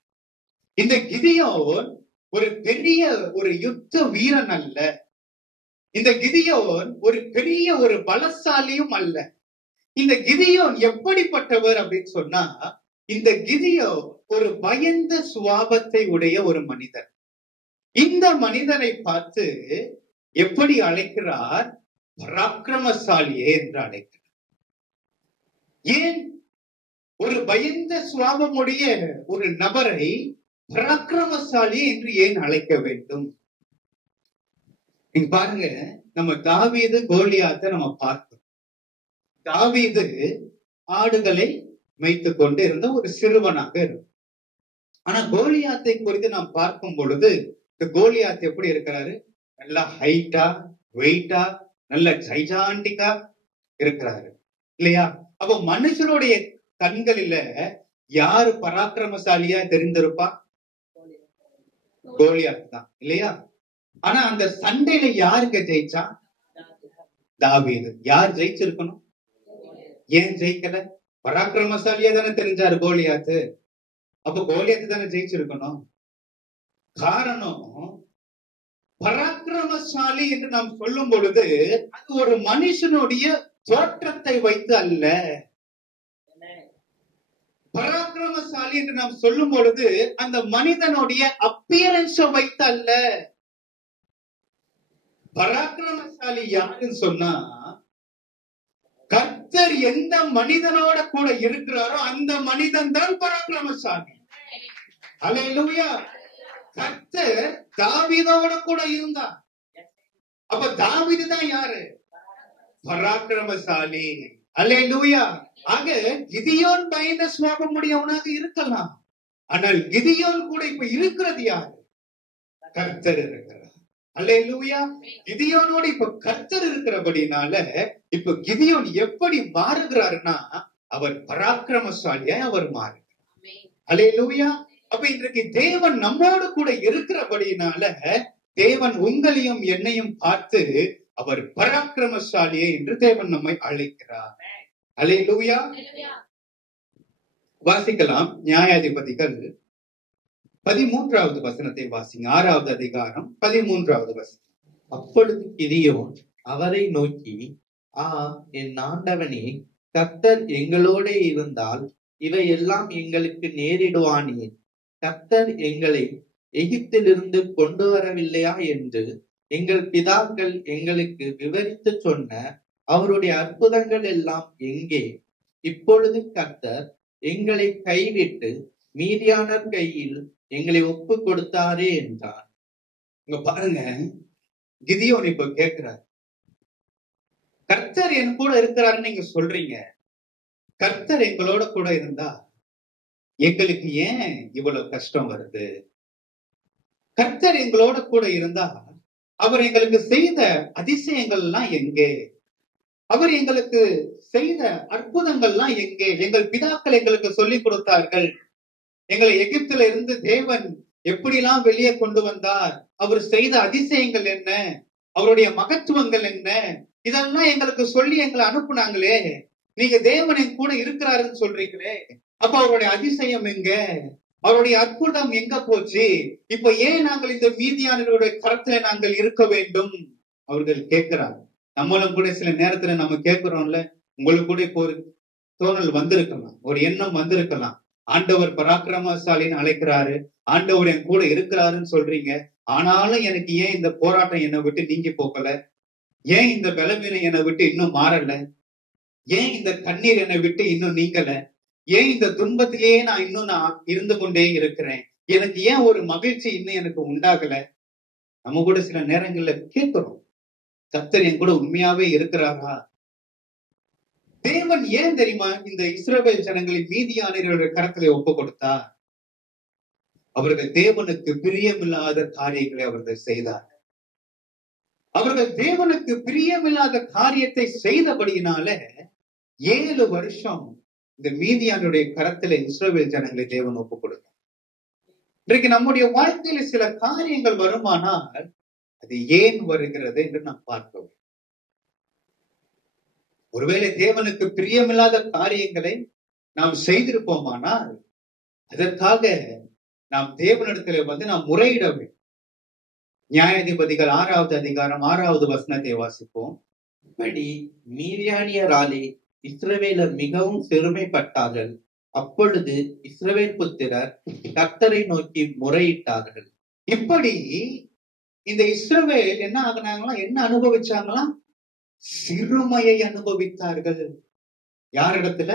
இந்த கிதியோன் ஒரு பெரிய ஒரு யுத்த வீரன் அல்ல. இந்த கிதியோன் ஒரு பெரிய ஒரு பலசாலியும் அல்ல. இந்த கிதியோன் எப்படிப்பட்டவர் அப்படின்னு சொன்னா, இந்த கிதியோன் ஒரு பயந்த சுபாவத்தை உடைய ஒரு மனிதர். இந்த மனிதனை பார்த்து எப்படி அழைக்கிறார்? பராக்கிரமசாலியே என்று அழைக்கிறார். ஏன் ஒரு பயந்த சுபாவமுடைய ஒரு நபரை பராக்கிரமசாலி என்று ஏன் அழைக்க வேண்டும்? நீங்க பாருங்க, நம்ம தாவீது கோலியாத்தை நம்ம பார்க்கிறோம். தாவீது ஆடுகளை மேய்த்து கொண்டு இருந்த ஒரு சிறுவனாக இருக்கும். ஆனா கோலியாத்தை குறித்து நாம் பார்க்கும் பொழுது, இந்த கோலியாத் எப்படி இருக்கிறாரு? நல்லா ஹைட்டா, வெயிட்டா, நல்ல ஜைஜாண்டிக்கா இருக்கிறாரு இல்லையா? அப்ப மனுஷனுடைய கண்களில யாரு பராக்கிரமசாலியா தெரிந்திருப்பா? கோலியாத் தான் இல்லையா? ஆனா அந்த சண்டையில யாருங்க ஜெயிச்சா? தாவீது. யார் ஜெயிச்சிருக்கணும்? ஏன் ஜெயிக்கல? பராக்கிரமசாலியா தானே தெரிஞ்சாரு கோலியாத்து. அப்ப கோலியாத்து தானே ஜெயிச்சிருக்கணும். காரணம், பராக்கிரமசாலி என்று நாம் சொல்லும் பொழுது அது ஒரு மனுஷனுடைய தோற்றத்தை வைத்து அல்ல. பராக்கிரமசாலி என்று நாம் சொல்லும் பொழுது அந்த மனிதனுடைய அப்பியரன்ஸை வைத்து அல்ல. பராக்கிரமசாலி யாருன்னு சொன்னா, கர்த்தர் எந்த மனிதனோட கூட இருக்கிறாரோ அந்த மனிதன் தான் பராக்கிரமசாலி. அல்லேலூயா. கர்த்தர் தாவீதோட கூட இருந்தார். அப்ப தாவீது தான் யாரு? பராக்கிரமசாலி. அல்லேலூயா. ஆக கிதியோன் பயந்த சுபாவம் உடையவனாக இருக்கலாம். ஆனால் கிதியோன் கூட இப்ப இருக்கிறது யாரு? கர்த்தர் இருக்கிறார். அல்லேலூயா. கிதியோனோட இப்ப கர்த்தர் இருக்கிறபடினால இப்ப கிதியோன் எப்படி மாறுகிறாருன்னா, அவர் பராக்கிரமசாலியா அவர் மாறுகிறார். அல்லேலூயா. அப்ப இன்றைக்கு தேவன் நம்மோடு கூட இருக்கிறபடினால தேவன் உங்களையும் என்னையும் பார்த்து அவர் பராக்கிரமசாலியே என்று தேவன் நம்மை அழைக்கிறார். அல்லேலூயா. வாசிக்கலாம். நியாயாதிபதிகள் 13வது வசனத்தை வாசிங்க. 6வது அதிகாரம் 13வது வசனம். அப்பொழுது கிதியோன் அவரை நோக்கி, என் ஆண்டவனே, கர்த்தர் எங்களோடே இருந்தால் இவையெல்லாம் எங்களுக்கு நேரிடுவானே. கர்த்தர் எங்களை எகிப்திலிருந்து கொண்டு வரவில்லையா என்று எங்கள் பிதாக்கள் எங்களுக்கு விவரித்து சொன்ன அவருடைய அற்புதங்கள் எல்லாம் எங்கே? இப்பொழுது கர்த்தர் எங்களை கைவிட்டு மீதியானர் கையில் எங்களை ஒப்பு கொடுத்தாரே என்றார். இங்க பாருங்க, கிதியோன் இப்ப கேட்கிறார், கர்த்தர் என் கூட இருக்கிறாருன்னு நீங்க சொல்றீங்க. கர்த்தர் எங்களோட கூட இருந்தா எங்களுக்கு ஏன் இவ்வளவு கஷ்டம் வருது? கர்த்தர் எங்களோட கூட இருந்தா அவர் எங்களுக்கு செய்த அதிசயங்கள் எல்லாம் எங்கே? அவர் எங்களுக்கு செய்த அற்புதங்கள்லாம் எங்கே? எங்கள் பிதாக்கள் எங்களுக்கு சொல்லி கொடுத்தார்கள். எங்களை எகிப்துல இருந்து தேவன் எப்படிலாம் வெளியே கொண்டு வந்தார், அவர் செய்த அதிசயங்கள் என்ன, அவருடைய மகத்துவங்கள் என்ன, இதெல்லாம் எங்களுக்கு சொல்லி எங்களை அனுப்புனாங்களே. நீங்க தேவன் என் கூட இருக்கிறாருன்னு சொல்றீங்களே, அப்ப அவருடைய அதிசயம் எங்க? அவருடைய அற்புதம் எங்க போச்சு? இப்ப ஏன் நாங்கள் இந்த மீதியானவருடைய கரத்துல நாங்கள் இருக்க வேண்டும்? அவர்கள் கேட்கிறார். நம்மளும் கூட சில நேரத்துல நம்ம கேட்கிறோம்ல, உங்களுக்கு கூட இப்போ ஒரு தோணல் வந்திருக்கலாம், ஒரு எண்ணம் வந்திருக்கலாம். ஆண்டவர் பராக்கிரமசாலின்னு அழைக்கிறாரு, ஆண்டவர் என் கூட இருக்கிறாருன்னு சொல்றீங்க, ஆனாலும் எனக்கு ஏன் இந்த போராட்டம் என்னை விட்டு நீங்கி போகல? ஏன் இந்த பலவீனம் என்னை விட்டு இன்னும் மாறல? ஏன் இந்த கண்ணீர் என்னை விட்டு இன்னும் நீங்கல? ஏன் இந்த துன்பத்திலேயே நான் இருந்து கொண்டே இருக்கிறேன், எனக்கு ஏன் ஒரு மகிழ்ச்சி இன்னும் எனக்கு உண்டாகல? நம்ம கூட சில நேரங்கள்ல கேட்கிறோம், கர்த்தர் என் கூட உண்மையாவே இருக்கிறாரா? தேவன் ஏன் தெரியுமா இந்த இஸ்ரவேல் ஜனங்களின் மீதியானவர்களுடைய கரத்திலே ஒப்பு கொடுத்தார்? அவர்கள் தேவனுக்கு பிரியமில்லாத காரியங்களை அவர்கள் செய்தார். அவர்கள் தேவனுக்கு பிரியமில்லாத காரியத்தை செய்தபடியினால 7 வருஷம் இந்த மீதியானுடைய கரத்திலே இஸ்ரவேல் ஜனங்களை தேவன் ஒப்பு கொடுத்தார். இன்றைக்கு நம்முடைய வாழ்க்கையில சில காரியங்கள் வருமானால் அது ஏன் வருகிறது என்று நாம் பார்க்கிறோம். ஒருவேளை தேவனுக்கு பிரியமில்லாத காரியங்களை நாம் செய்திருப்போமானால் அதற்காக நாம் தேவனிடத்துல நாம் முறையிட வேண்டும். நியாயாதிபதிகள் 6வது அதிகாரம் 6வது வசனத்தை வாசிப்போம். இப்படி மீதியானியராலே இஸ்ரவேலர் மிகவும் சிறுமைப்பட்டார்கள். அப்பொழுது இஸ்ரவேல் புத்திரர் கர்த்தரை நோக்கி முறையிட்டார்கள். இப்படி இந்த இஸ்ரவேல் என்ன ஆகினாங்களாம், என்ன அனுபவிச்சாங்களாம்? சிறுமையை அனுபவித்தார்கள். யாரிடத்துல?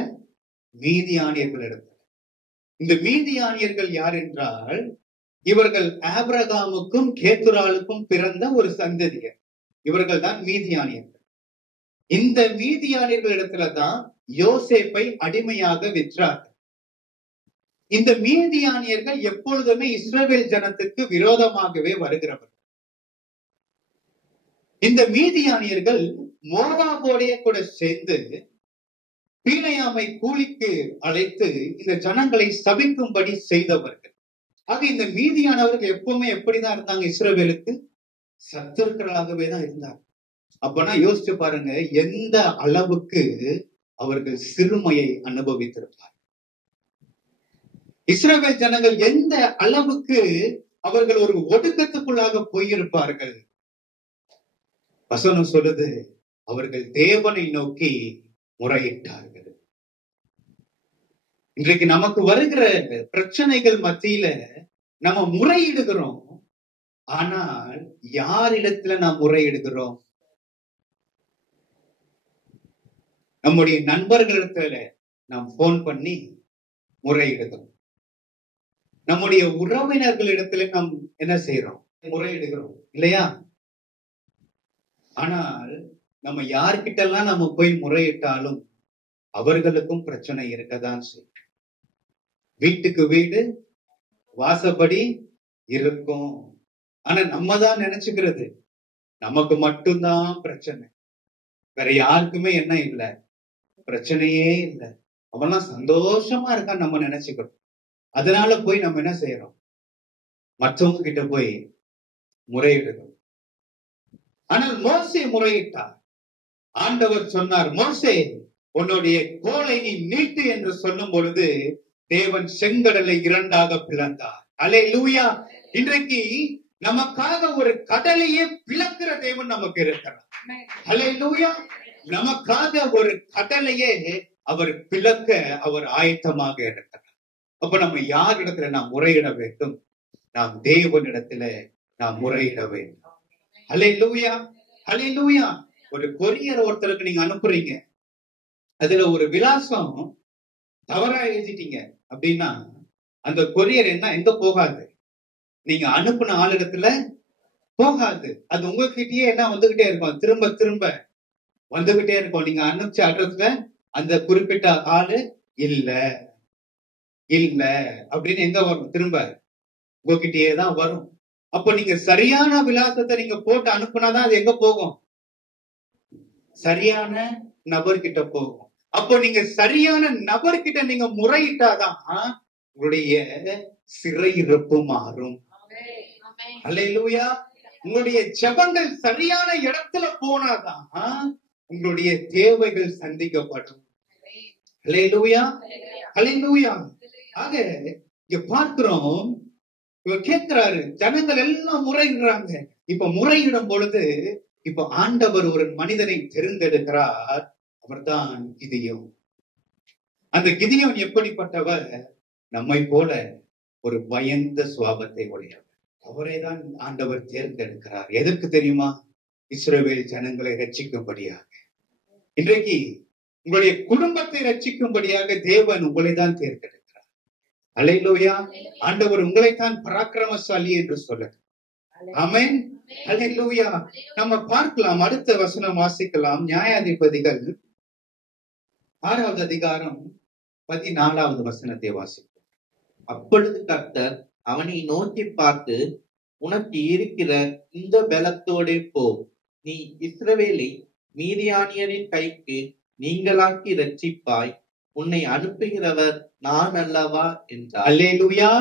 மீதியானியர்களிடத்துல. இந்த மீதியானியர்கள் யார் என்றால், இவர்கள் ஆபிரகாமுக்கும் கேத்துராளுக்கும் பிறந்த ஒரு சந்ததியர். இவர்கள் தான் மீதியானியர்கள். இந்த மீதியானியர்களிடத்துலதான் யோசேப்பை அடிமையாக விற்றார்கள். இந்த மீதியானியர்கள் எப்பொழுதுமே இஸ்ரவேல் ஜனத்துக்கு விரோதமாகவே வருகிறவர்கள். இந்த மீதியானியர்கள் மோவாபோடைய கூட சேர்ந்து பீலையாமை கூலிக்கு அழைத்து இந்த ஜனங்களை சபிக்கும்படி செய்தவர்கள். ஆக இந்த மீதியானவர்கள் எப்பவுமே எப்படிதான் இருந்தாங்க? இஸ்ரவேலுக்கு சத்துருக்களாகவே தான் இருந்தாங்க. அப்பனா யோசிச்சு பாருங்க, எந்த அளவுக்கு அவர்கள் சிறுமையை அனுபவித்திருப்பார். இஸ்ரவேல் ஜனங்கள் எந்த அளவுக்கு அவர்கள் ஒரு ஒடுக்கத்துக்குள்ளாக போயிருப்பார்கள். வசனம் சொல்லுது, அவர்கள் தேவனை நோக்கி முறையிட்டார்கள். இன்றைக்கு நமக்கு வருகிற பிரச்சனைகள் மத்தியில நம்ம முறையிடுகிறோம். ஆனால் யாரிடத்துல நாம் முறையிடுகிறோம்? நம்முடைய நண்பர்களிடத்துல நாம் போன் பண்ணி முறையிடுகிறோம். நம்முடைய உறவினர்களிடத்துல நாம் என்ன செய்யறோம்? முறையிடுகிறோம் இல்லையா? ஆனால் நம்ம யார்கிட்ட எல்லாம் நம்ம போய் முறையிட்டாலும் அவர்களுக்கும் பிரச்சனை இருக்கதான் செய்யும். வீட்டுக்கு வீடு வாசப்படி இருக்கும். ஆனா நம்ம தான் நினைச்சுக்கிறது நமக்கு மட்டும்தான் பிரச்சனை, வேற யாருக்குமே என்ன இல்லை, பிரச்சனையே இல்லை, அவெல்லாம் சந்தோஷமா இருக்கான்னு நம்ம நினைச்சுக்கிறோம். அதனால போய் நம்ம என்ன செய்யறோம்? மற்றவங்க கிட்ட போய் முறையிடுறோம். ஆனால் மோசே முறையிட்டார். ஆண்டவர் சொன்னார், மோசே உன்னுடைய கோலை நீ நீட்டு என்று சொல்லும் பொழுது தேவன் செங்கடலை 2ஆக பிளந்தார். அல்லேலூயா. இன்றைக்கு நமக்காக ஒரு கடலையே பிளக்கிற தேவன் நமக்கு இருக்கிறார். அல்லேலூயா. நமக்காக ஒரு கடலையே அவர் பிளக்க அவர் ஆயத்தமாக இருக்கிறார். அப்ப நம்ம யார் இடத்துல நாம் முறையிட வேண்டும்? நாம் தேவனிடத்துல நாம் முறையிட வேண்டும். அல்லேலூயா, அல்லேலூயா. ஒரு கொரியர் ஒருத்தருக்கு நீங்க அனுப்புறீங்க, அதுல ஒரு விலாசம் தவறா எழுதிட்டீங்க அப்படின்னா அந்த கொரியர் என்ன எங்க போகாது, நீங்க அனுப்புன ஆளிடத்துல போகாது. அது உங்ககிட்டயே என்ன வந்துகிட்டே இருக்கும், திரும்ப திரும்ப வந்துகிட்டே இருக்கும். நீங்க அனுப்பிச்ச அட்ரஸ்ல அந்த குறிப்பிட்ட ஆளு இல்ல இல்ல அப்படின்னு எங்க வரும்? திரும்ப உங்ககிட்டயே தான் வரும். அப்ப நீங்க சரியான விலாசத்தை நீங்க போட்டு அனுப்புனாதான் அது எங்க போகும்? சரியான நபர்கிட்ட போகும். அப்போ நீங்க சரியான நபர்கிட்ட நீங்க முறையிட்டாதான் உங்களுடைய சிறையிருப்பு மாறும். அல்லேலூயா. உங்களுடைய ஜெபங்கள் சரியான இடத்துல போனாதான் உங்களுடைய தேவைகள் சந்திக்கப்படும். அல்லேலூயா, அல்லேலூயா. ஆக இங்க பார்க்கிறோம், இவர் கேட்கிறாரு, ஜனங்கள் எல்லாம் முறையிடுறாங்க. இப்ப முறையிடும் பொழுது இப்ப ஆண்டவர் ஒரு மனிதனை தெரிந்தெடுக்கிறார். அவர்தான் கிதியோன். அந்த கிதியோன் எப்படிப்பட்டவர்? நம்மை போல ஒரு பயந்த சுபாவத்தை உடையவர். அவரை தான் ஆண்டவர் தேர்ந்தெடுக்கிறார். எதற்கு தெரியுமா? இஸ்ரவேல் ஜனங்களை ரட்சிக்கும்படியாக. இன்றைக்கு உங்களுடைய குடும்பத்தை ரட்சிக்கும்படியாக தேவன் உங்களை தான் தேர்ந்தெடுக்கிறார். அல்லேலூயா. ஆண்டவர் உங்களைத்தான் பராக்கிரமசாலி என்று சொல்லுங்க. ஆமென். அல்லேலூயா. நம்ம பார்க்கலாம், அடுத்த வசனம் வாசிக்கலாம். நியாயாதிபதிகள் 6வது அதிகாரம் 14வது வசனத்தை வாசிப்போம். அப்பொழுது கர்த்தர் அவனை நோக்கி பார்த்து, உனக்கு இருக்கிற இந்த பலத்தோடே போ, நீ இஸ்ரவேலை மீதியானியரின் கைக்கு நீங்களாக்கி ரட்சிப்பாய், உன்னை அனுப்புகிறவர் நான் அல்லவா என்றார். அல்லேலூயா.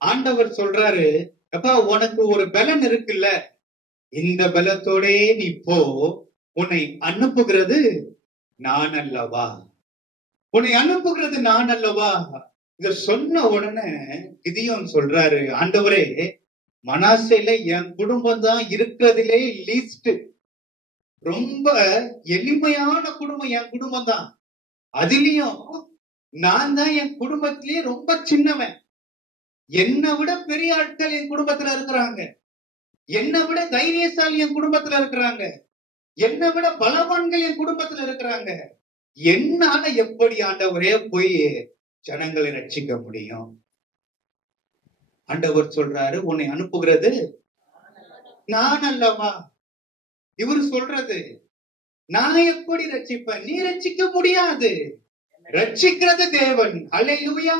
ஆண்டவர் சொல்றாரு, அப்பா உனக்கு ஒரு பலன் இருக்குல்ல, இந்த பலத்தோடே நீ போ, உன்னை அனுப்புகிறது நான் அல்லவா, உன்னை அனுப்புகிறது நான் அல்லவா. இத சொன்ன உடனே கிதியோன் சொல்றாரு, ஆண்டவரே மனாசேல என் குடும்பம் தான் இருக்கிறதுலே லீஸ்ட், ரொம்ப எளிமையான குடும்பம் என் குடும்பம் தான், அதுலயும் நான் தான் என் குடும்பத்திலேயே ரொம்ப சின்னவன், என்னை விட பெரிய ஆட்கள் என் குடும்பத்துல இருக்கிறாங்க, என்னை விட தைரியசாலி என் குடும்பத்துல இருக்கிறாங்க, என்னை விட பலவான்கள் என் குடும்பத்துல இருக்கிறாங்க, என்னால எப்படி ஆண்டவரே போய் ஜனங்களை ரட்சிக்க முடியும்? ஆண்டவர் சொல்றாரு, உன்னை அனுப்புகிறது நான் அல்லவா. இவர் சொல்றது, நான் எப்படி ரட்சிப்பேன்? நீ ரட்சிக்க முடியாது, ரட்சிக்கிறது தேவன். அல்லேலூயா.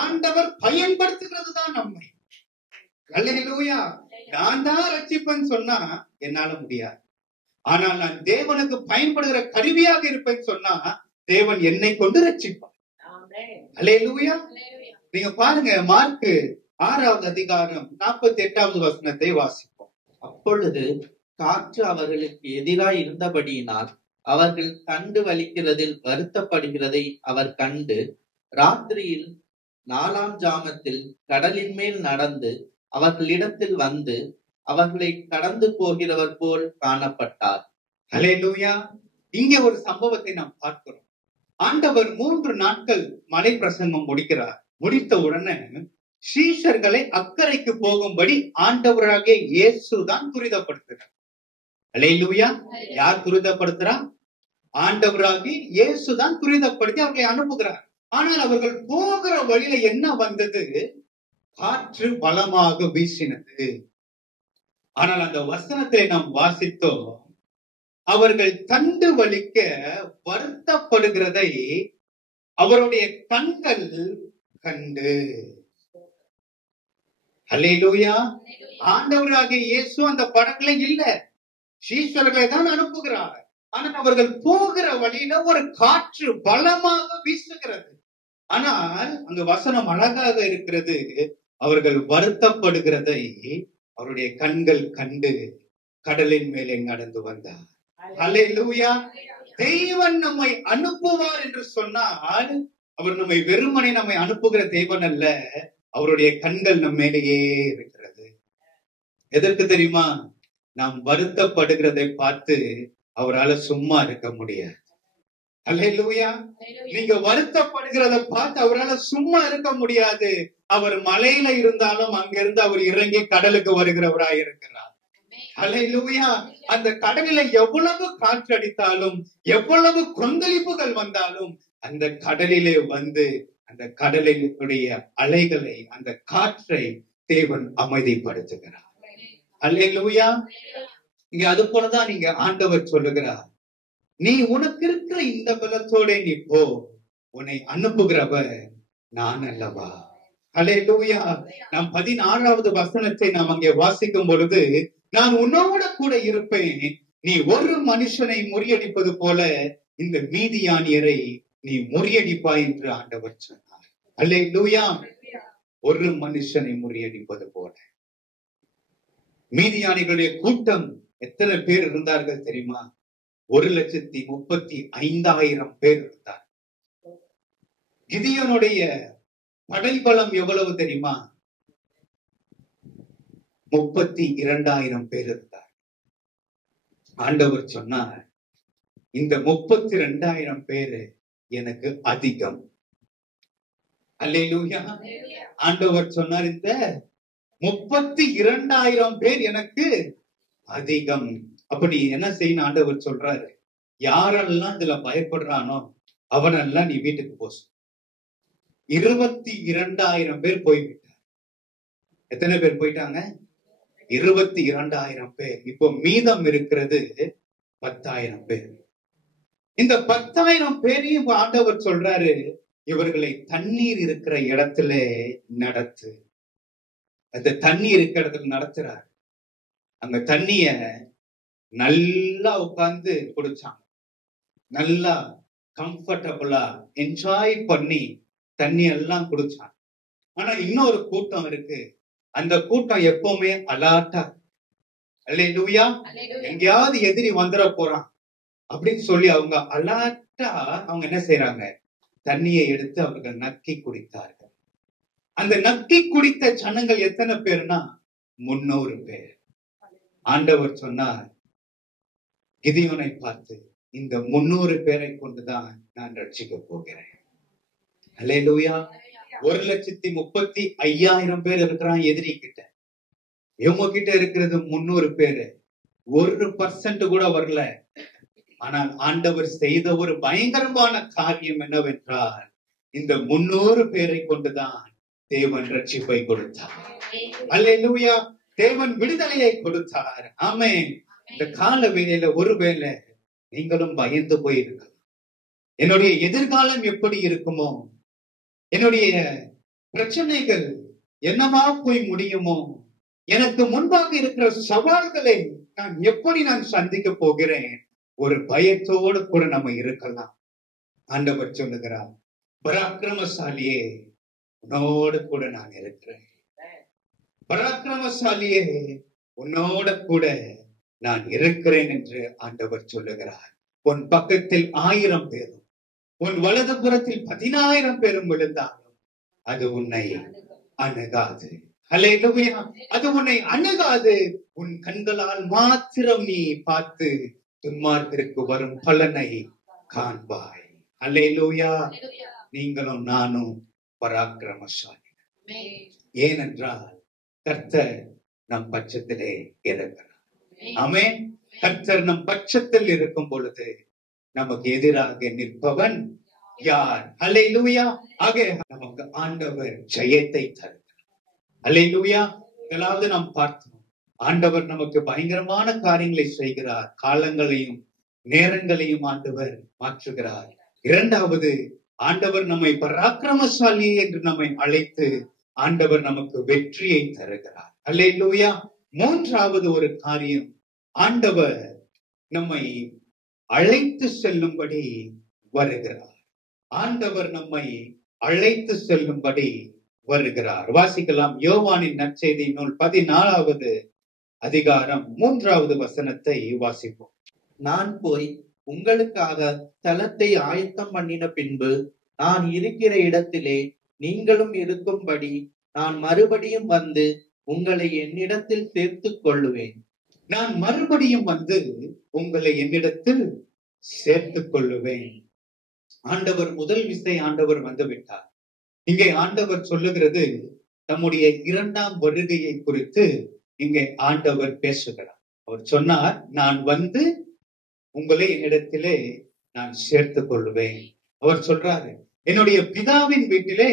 ஆண்டவர் பயன்படுத்துகிறது தான் நம்மை. அல்லேலூயா. நான் தான் ரட்சிப்பேன்னு சொன்னா என்னால முடியாது, ஆனால் நான் தேவனுக்கு பயன்படுகிற கருவியாக இருப்பேன்னு சொன்னா தேவன் என்னை கொண்டு ரட்சிப்பார். அல்லேலூயா. நீங்க பாருங்க, மார்க்கு 6வது அதிகாரம் 48வது வசனத்தை வாசிப்போம். அப்பொழுது காற்று அவர்களுக்கு எதிராய் இருந்தபடியினால் அவர்கள் கண்டு வலிக்கிறதில் வருத்தப்படுகிறதை அவர் கண்டு, ராத்திரியில் 4ஆம் ஜாமத்தில் கடலின் மேல் நடந்து அவர்களிடத்தில் வந்து அவர்களை கடந்து போகிறவர் போல் காணப்பட்டார். அல்லேலூயா. இங்க ஒரு சம்பவத்தை நாம் பார்க்கிறோம். ஆண்டவர் 3 நாட்கள் மலை பிரசங்கம் முடிக்கிறார். முடித்த உடனே சீஷர்களை அக்கறைக்கு போகும்படி ஆண்டவராகிய இயேசு தான் துரிதப்படுத்துகிறார். அல்லேலூயா. யார் துரிதப்படுத்துறா? ஆண்டவராகிய இயேசு தான் துரிதப்படுத்தி அவர்களை அனுப்புகிறார். ஆனால் அவர்கள் போகிற வழியில என்ன வந்தது? காற்று பலமாக வீசினது. ஆனால் அந்த வசனத்தை நாம் வாசித்தோம், அவர்கள் தண்டு வலிக்க வருத்தப்படுகிறதை அவருடைய கண்கள் கண்டு. அல்லேலூயா. ஆண்டவராகிய இயேசு அந்த படங்களை இல்ல, சீஷர்களை தான் அனுப்புகிறார். ஆனால் அவர்கள் போகிற வழியில ஒரு காற்று பலமாக வீசுகிறது. ஆனால் அங்கு வசனம் அழகாக இருக்கிறது, அவர்கள் வருத்தப்படுகிறதை அவருடைய கண்கள் கண்டு கடலின் மேலே நடந்து வந்தார். அல்லேலூயா. தேவன் நம்மை அனுப்புவார் என்று சொன்னால் அவர் நம்மை வெறுமனே நம்மை அனுப்புகிற தேவன் அல்ல, அவருடைய கண்கள் நம்ம மேலேயே இருக்கிறது. எதற்கு தெரியுமா? நாம் வருத்தப்படுகிறதை பார்த்து அவரால் சும்மா இருக்க முடியாது. அல்லேலூயா. நீங்க வருத்தப்படுகிறத பார்த்து அவரால் சும்மா இருக்க முடியாது. அவர் மலையில இருந்தாலும் அங்கிருந்து அவர் இறங்கி கடலுக்கு வருகிறவராய் இருக்கிறார். அல்லேலூயா. அந்த கடலில எவ்வளவு காற்றடித்தாலும் எவ்வளவு கொந்தளிப்புகள் வந்தாலும் அந்த கடலிலே வந்து அந்த கடலினுடைய அலைகளை, அந்த காற்றை தேவன் அமைதிப்படுத்துகிறார். அல்லேலூயா. இங்க அது போலதான் நீங்க ஆண்டவர் சொல்லுகிறார், நீ உனக்கு இருக்கிற இந்த பலத்தோட நீ போ, உன்னை அனுப்புகிறவர் நான் அல்லவா. அல்லேலூயா. நாம் 16வது வசனத்தை நாம் அங்கே வாசிக்கும் பொழுது, நான் உன்னோட கூட இருப்பேன், நீ ஒரு மனுஷனை முறியடிப்பது போல இந்த மீதியானியரை நீ முறியடிப்பாய் என்று ஆண்டவர் சொன்னார். அல்லேலூயா. ஒரு மனுஷனை முறியடிப்பது போல. மீதியானிகளுடைய கூட்டம் எத்தனை பேர் இருந்தார்கள் தெரியுமா? 1,35,000 பேர் இருந்தார். கிதியோனுடைய படைபலம் எவ்வளவு தெரியுமா? 32,000 பேர் இருந்தார். ஆண்டவர் சொன்னார், இந்த 32,000 பேரு எனக்கு அதிகம். அல்லேலூயா. ஆண்டவர் சொன்னார், இந்த 32,000 பேர் எனக்கு அதிகம். அப்படி என்ன செய்யணும்? ஆண்டவர் சொல்றாரு, யாரெல்லாம் இதுல பயப்படுறானோ அவனெல்லாம் நீ வீட்டுக்கு போ. 22,000 பேர் போய்விட்டார். எத்தனை பேர் போயிட்டாங்க? 22,000 பேர். இப்போ மீதம் இருக்கிறது 10,000 பேர். இந்த 10,000 பேரையும் ஆண்டவர் சொல்றாரு, இவர்களை தண்ணீர் இருக்கிற இடத்துல நடத்து. அந்த தண்ணி இருக்கிற இடத்துல நடத்துறாரு. அந்த தண்ணிய நல்லா உட்கார்ந்து குடிச்சாங்க. நல்லா கம்ஃபர்டபுளா என்ஜாய் பண்ணி தண்ணி எல்லாம் குடிச்சாங்க. ஆனா இன்னொரு கூட்டம் இருக்கு. அந்த கூட்டம் எப்பவுமே அலர்ட்டா, அல்லேலூயா, எங்கேயாவது எதிரி வந்துட போறான் அப்படின்னு சொல்லி அவங்க அலர்ட்டா அவங்க என்ன செய்யறாங்க? தண்ணியை எடுத்து அவர்கள் நக்கி குடித்தார்கள். அந்த நக்கி குடித்த ஜனங்கள் எத்தனை பேர்னா 300 பேர். ஆண்டவர் சொன்னார் கிதியோனை பார்த்து, இந்த 300 பேரை கொண்டுதான் நான் ரட்சிக்க போகிறேன். அல்லேலூயா. 1,35,000 பேர் இருக்கிறான் எதிரி கிட்ட. இவங்க கிட்ட இருக்கிறது 300 பேரு. 1% கூட வரல. ஆனால் ஆண்டவர் செய்த ஒரு பயங்கரமான காரியம் என்னவென்றால், இந்த 300 பேரை கொண்டுதான் தேவன் ரட்சிப்பை கொடுத்தார். அல்லேலூயா. தேவன் விடுதலையை கொடுத்தார். ஆமென். இந்த கால வேளையில ஒருவேளை நீங்களும் பயந்து போயிருக்கலாம். என்னுடைய எதிர்காலம் எப்படி இருக்குமோ, என்னுடைய பிரச்சனைகள் என்னவா போய் முடியுமோ, எனக்கு முன்பாக இருக்கிற சவால்களை நான் சந்திக்க போகிறேன், ஒரு பயத்தோடு கூட நம்ம இருக்கலாம். ஆண்டவர் சொல்லுகிறார், பராக்கிரமசாலியே உன்னோடு கூட நான் இருக்கிறேன். பராக்கிரமசாலியே உன்னோட கூட நான் இருக்கிறேன் என்று ஆண்டவர் சொல்லுகிறார். உன் பக்கத்தில் 1000 பேரும் உன் வலது புறத்தில் 10,000 பேரும் விழுந்தாலும் அது உன்னை அணுகாது. அல்லேலூயா. அது உன்னை அணுகாது. உன் கண்களால் மாத்திரம் நீ பார்த்து துன்மார்க்கிற்கு வரும் பலனை காண்பாய். அல்லேலூயா. நீங்களும் நானும் பராக்கிரமசாலி. ஏனென்றால் கர்த்தர் நம் பட்சத்திலே இருக்கிறார். ஆமென். கர்த்தர் நம் பட்சத்தில் இருக்கும் பொழுது நமக்கு எதிராக நிற்பவன் யார்? அல்லேலூயா. ஆக நமக்கு ஆண்டவர் ஜெயத்தை தருகிறார். அல்லேலூயா. முதலாவது நாம் பார்த்தோம், ஆண்டவர் நமக்கு பயங்கரமான காரியங்களை செய்கிறார். காலங்களையும் நேரங்களையும் ஆண்டவர் மாற்றுகிறார். இரண்டாவது, ஆண்டவர் நம்மை பராக்கிரமசாலி என்று நம்மை அழைத்து ஆண்டவர் நமக்கு வெற்றியை தருகிறார். அல்லேலூயா. மூன்றாவது ஒரு காரியம், ஆண்டவர் நம்மை அழைத்து செல்லும்படி வருகிறார். ஆண்டவர் நம்மை அழைத்து செல்லும்படி வருகிறார். வாசிக்கலாம். யோவானின் நற்செய்தி நூல் 14வது அதிகாரம் 3வது வசனத்தை வாசிப்போம். நான் போய் உங்களுக்காக ஸ்தலத்தை ஆயத்தம் பண்ணின பின்பு நான் இருக்கிற இடத்திலே நீங்களும் இருக்கும்படி நான் மறுபடியும் வந்து உங்களை என்னிடத்தில் சேர்த்துக் கொள்ளுவேன். நான் மறுபடியும் வந்து உங்களை என்னிடத்தில் சேர்த்துக் கொள்ளுவேன். ஆண்டவர் முதல் விசை ஆண்டவர் வந்து விட்டார். இங்கே ஆண்டவர் சொல்லுகிறது தம்முடைய 2ஆம் வருகையை குறித்து இங்கே ஆண்டவர் பேசுகிறார். அவர் சொன்னார், நான் வந்து உங்களை என்னிடத்திலே நான் சேர்த்துக் கொள்ளுவேன். அவர் சொல்றாரு, என்னுடைய பிதாவின் வீட்டிலே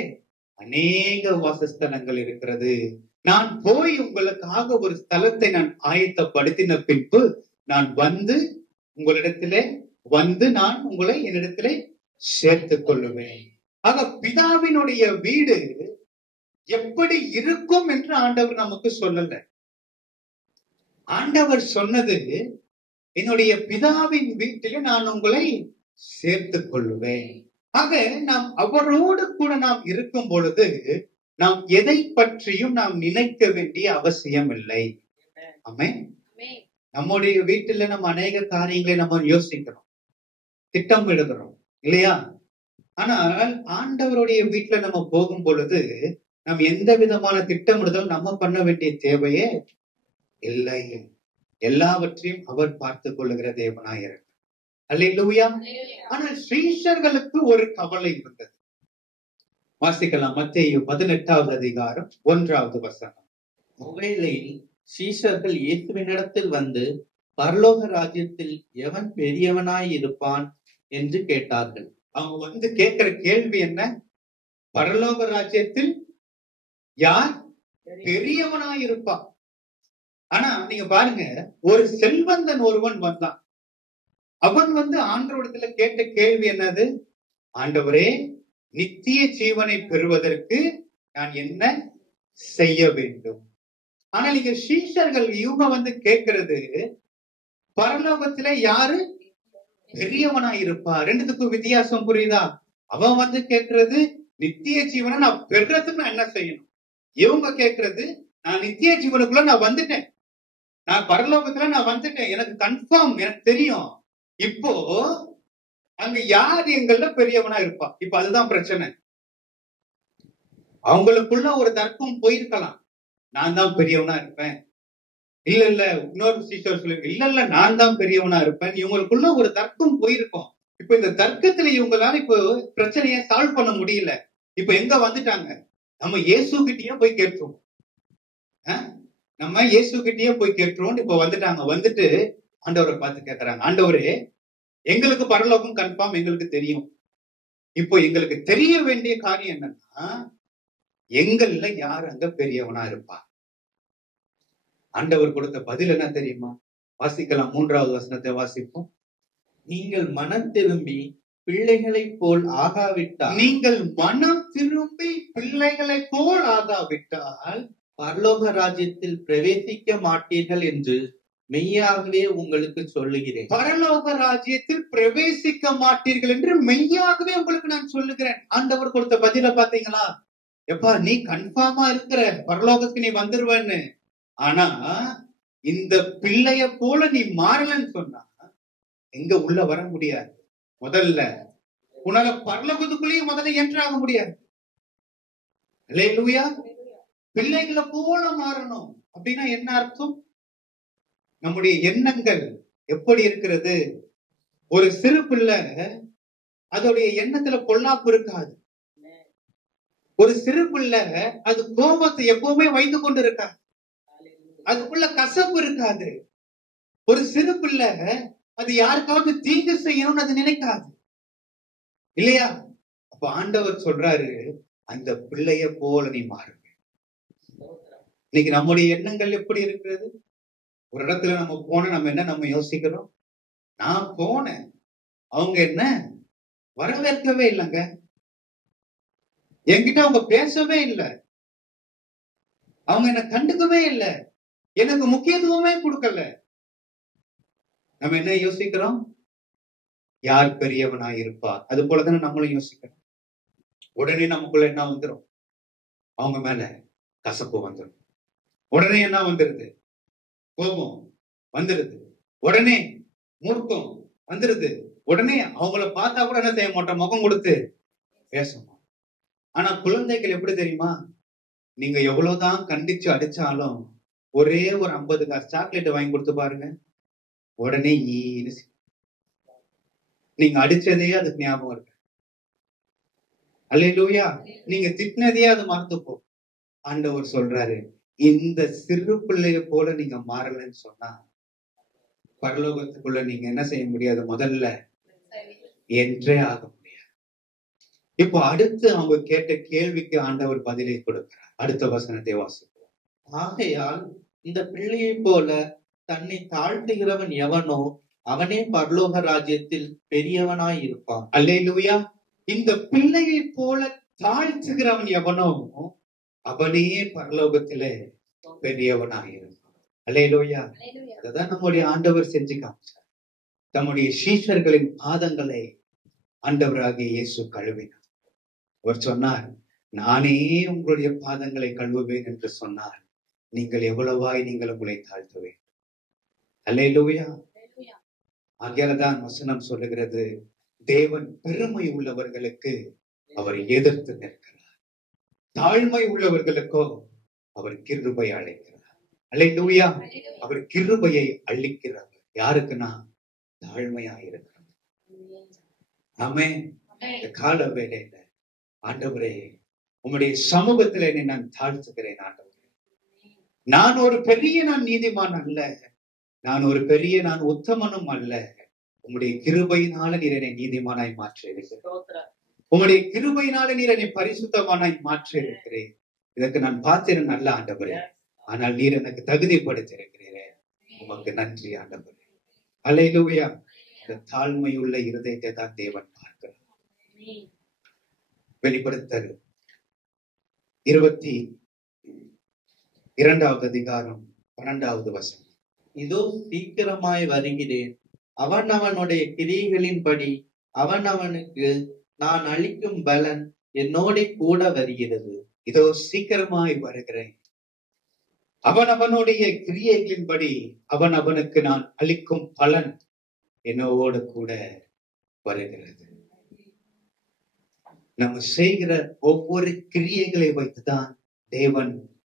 அநேக வாசஸ்தலங்கள் இருக்கிறது. நான் போய் உங்களுக்காக ஒரு ஸ்தலத்தை நான் ஆயத்தப்படுத்தின பின்பு நான் வந்து உங்களிடத்திலே வந்து நான் உங்களை என்னிடத்திலே சேர்த்துக் கொள்ளுவேன். ஆக பிதாவினுடைய வீடு எப்படி இருக்கும் என்று ஆண்டவர் நமக்கு சொல்லல. ஆண்டவர் சொன்னது, என்னுடைய பிதாவின் வீட்டிலே நான் உங்களை சேர்த்துக் கொள்ளுவேன். ஆக நாம் அவரோடு கூட நாம் இருக்கும் பொழுது நாம் எதை பற்றியும் நாம் நினைக்க வேண்டிய அவசியம் இல்லை. ஆமென். நம்முடைய வீட்டுல நம்ம அநேக காரியங்களை நம்ம யோசிக்கிறோம், திட்டம் எழுதுறோம் இல்லையா? ஆனால் ஆண்டவருடைய வீட்டுல நம்ம போகும் பொழுது நாம் எந்த விதமான திட்டமிடுதல் நம்ம பண்ண வேண்டிய தேவையே இல்லை. எல்லாவற்றையும் அவர் பார்த்துக் கொள்ளுகிற தேவனாயிருக்கிறார். அல்லேலூயா. ஆனால் ஸ்ரீஷர்களுக்கு ஒரு கவலை இருந்தது. வாசிக்கலாம். மத்தேயு 18வது அதிகாரம் 1வது வசனம். அவ்வேளையில் சீஷர்கள் இயேசுவினிடத்தில் வந்து, பரலோக ராஜ்யத்தில் எவன் பெரியவனாய் இருப்பான் என்று கேட்டார்கள். அவங்க வந்து கேட்கிற கேள்வி என்ன? பரலோக ராஜ்யத்தில் யார் பெரியவனாய் இருப்பான்? ஆனா நீங்க பாருங்க, ஒரு செல்வந்தன் ஒருவன் வந்தான். அவன் வந்து ஆண்டவரிடத்துல கேட்ட கேள்வி என்னது? ஆண்டவரே, நித்திய ஜீவனை பெறுவதற்கு நான் என்ன செய்ய வேண்டும்? ஆனா நீங்க சீஷர்கள் இவங்க வந்து கேட்கிறது, பரலோகத்துல யாரு பெரியவனாய் இருப்பா? ரெண்டுத்துக்கும் வித்தியாசம் புரியுதா? அவன் வந்து கேட்கறது நித்திய ஜீவனை நான் பெறுறதுக்கு நான் என்ன செய்யணும்? இவங்க கேட்கறது, நான் நித்திய ஜீவனுக்குள்ள நான் வந்துட்டேன், நான் பரலோகத்துல நான் வந்துட்டேன், எனக்கு கன்ஃபார்ம், எனக்கு தெரியும். இப்போ அங்க யார் எங்கள பெரியவனா இருப்பா? இப்ப அதுதான் பிரச்சனை. அவங்களுக்குள்ள ஒரு தர்க்கம் போயிருக்கலாம், நான் தான் பெரியவனா இருப்பேன், இல்ல இன்னொரு சீஷர் சொல்லி இல்ல நான் தான் பெரியவனா இருப்பேன். இவங்களுக்குள்ள ஒரு தர்க்கம் போயிருக்கும். இப்ப இந்த தர்க்கத்துல இவங்களால இப்ப பிரச்சனையை சால்வ் பண்ண முடியல. இப்ப எங்க வந்துட்டாங்க? நம்ம இயேசு கிட்டயே போய் கேட்டுருவோம், நம்ம இயேசு கிட்டயே போய் கேட்டுருவோம். இப்ப வந்துட்டாங்க. வந்துட்டு ஆண்டவரை பார்த்து கேட்கறாங்க, ஆண்டவரே, எங்களுக்கு பரலோகம் கன்ஃபார்ம், எங்களுக்கு தெரியும். இப்போ எங்களுக்கு தெரிய வேண்டிய காரியம் என்னன்னா, எங்கள்ல யார் அங்க பெரியவனா இருப்பா? ஆண்டவர் கொடுத்த பதில் என்ன தெரியுமா? வாசிக்கலாம், 3வது வசனத்தை வாசிப்போம். நீங்கள் மனம் திரும்பி பிள்ளைகளைப் போல் ஆகாவிட்டால், நீங்கள் மனம் திரும்பி பிள்ளைகளை போல் ஆகாவிட்டால் பரலோக ராஜ்யத்தில் பிரவேசிக்க மாட்டீர்கள் என்று மெய்யாகவே உங்களுக்கு சொல்லுகிறேன். பரலோக ராஜ்யத்தில் பிரவேசிக்க மாட்டீர்கள் என்று மெய்யாகவே உங்களுக்கு நான் சொல்லுகிறேன். ஆண்டவர் கொடுத்த பதில பாத்தீங்களா? எப்பா, நீ கன்ஃபார்மா இருக்கிற, பரலோகத்துக்கு நீ வந்துருவன்னு. ஆனா இந்த பிள்ளைய போல நீ மாறலன்னு சொன்னா எங்க உள்ள வர முடியாது. முதல்ல உன்னால பரலோகத்துக்குள்ளேயும் முதல்ல என்ட்ராக முடியாது. அல்லேலூயா. பிள்ளைகளை போல மாறணும் அப்படின்னா என்ன அர்த்தம்? நம்முடைய எண்ணங்கள் எப்படி இருக்கிறது? ஒரு சிறு பிள்ளை, அதோடைய எண்ணத்துல பொல்லாப்பு இருக்காது. ஒரு சிறு பிள்ளை அது கோபத்தை எப்பவுமே வைத்து கொண்டு இருக்காது, அதுக்குள்ள கசப்பு இருக்காது. ஒரு சிறு பிள்ளை அது யாருக்காவது தீங்கு செய்யணும்னு அது நினைக்காது, இல்லையா? அப்ப ஆண்டவர் சொல்றாரு, அந்த பிள்ளைய போல நீ மாறுங்க. இன்னைக்கு நம்முடைய எண்ணங்கள் எப்படி இருக்கிறது? ஒரு இடத்துல நம்ம போன நம்ம யோசிக்கிறோம், நான் போனேன், அவங்க என்ன வரவேற்கவே இல்லைங்க, என்கிட்ட அவங்க பேசவே இல்லை, அவங்க என்ன கண்டுக்கவே இல்லை, எனக்கு முக்கியத்துவமே கொடுக்கல. நம்ம என்ன யோசிக்கிறோம்? யார் பெரியவனா இருப்பா? அது போலதானே நம்மளும் யோசிக்கிறோம். உடனே நமக்குள்ள என்ன வந்துடும்? அவங்க மேல கசப்பு வந்துடும். உடனே என்ன வந்துருது? கோபம் வந்துருது. உடனே மூர்க்கம் வந்துருது. உடனே அவங்கள பார்த்தா கூட என்ன செய்ய மாட்டோம்? முகம் கொடுத்து பேசணும். ஆனா குழந்தைகள் எப்படி தெரியுமா? நீங்க எவ்வளவுதான் கண்டிச்சு அடிச்சாலும் ஒரே ஒரு 50 காசு சாக்லேட் வாங்கி கொடுத்து பாருங்க, உடனே நீங்க அடிச்சதே அதுக்கு ஞாபகம் இருக்கு. அல்லேலூயா. நீங்க திட்டினதே அது மறந்து போ. ஆண்டவர் சொல்றாரு, இந்த சிறு பிள்ளைய போல நீங்க மாறலன்னு சொன்னா பரலோகத்துக்குள்ள நீங்க என்ன செய்ய முடியாது? முதல்ல என்றே ஆக முடியாது. இப்போ அடுத்து அவங்க கேட்ட கேள்விக்கு ஆண்டவர் பதிலை கொடுக்கிறார். அடுத்த வசனத்தை வாசிப்போம். ஆகையால் இந்த பிள்ளையைப் போல தன்னை தாழ்த்துகிறவன் எவனோ அவனே பரலோக ராஜ்யத்தில் பெரியவனாய் இருப்பான். அல்லேலூயா. இந்த பிள்ளையை போல தாழ்த்துகிறவன் எவனோ அவனே பரலோகத்திலே பெரியவனாய் இருப்பான். அல்லேலூயா. அதுதான் நம்முடைய ஆண்டவர் செஞ்சு காமிச்சார். தம்முடைய சீஷர்களின் பாதங்களை ஆண்டவராகிய இயேசு கழுவினார். அவர் சொன்னார், நானே உங்களுடைய பாதங்களை கழுவுவேன் என்று சொன்னார். நீங்கள் எவ்வளவாய் நீங்கள் உங்களை தாழ்த்துவேன். அல்லேலூயா. ஆகையால்தான் வசனம் சொல்லுகிறது, தேவன் பெருமை உள்ளவர்களுக்கு அவர் எதிர்த்து நிற்கிறார், தாழ்மை உள்ளவர்களுக்கோ அவர் கிருபை அளிக்கிறார். அல்லேலூயா. அவர் கிருபையை அளிக்கிறார். யாருக்குன்னா தாழ்மையாயிருக்கிறார். ஆமென். இந்த கால வேளையில ஆண்டவரே, உம்முடைய சமூகத்திலே நான் தாழ்த்துகிறேன். ஆண்டவரே, நான் ஒரு பெரிய நீதிமான் அல்ல, நான் ஒரு பெரிய உத்தமனும் அல்ல. உம்முடைய கிருபையினால நீர் என்னை நீதிமானாய் மாற்ற இருக்கிறேன். உம்முடைய கிருபையினால நீர் என்னை பரிசுத்தமானாய் மாற்ற இருக்கிறேன். இதற்கு நான் பாத்திரம் நல்ல ஆண்டவரே, ஆனால் நீர் எனக்கு தகுதிப்படுத்திருக்கிறீரே. உமக்கு நன்றி ஆண்டவரே. அல்லேலூயா. இந்த தாழ்மையுள்ள இருதயத்தை தான் தேவன் பார்க்கிறார். வெளிப்படுத்தல் 22வது அதிகாரம் 12வது வசனம். இதோ சீக்கிரமாய் வருகிறேன், அவனவனுடைய கிரியைகளின்படி அவனவனுக்கு நான் அளிக்கும் பலன் என்னோட கூட வருகிறது. இதோ சீக்கிரமாய் வருகிறேன், அவனவனுடைய கிரியைகளின்படி அவனவனுக்கு நான் அளிக்கும் பலன் என்னோடு கூட வருகிறது. நம்ம செய்கிற ஒவ்வொரு கிரியைகளை வைத்துதான் தேவன்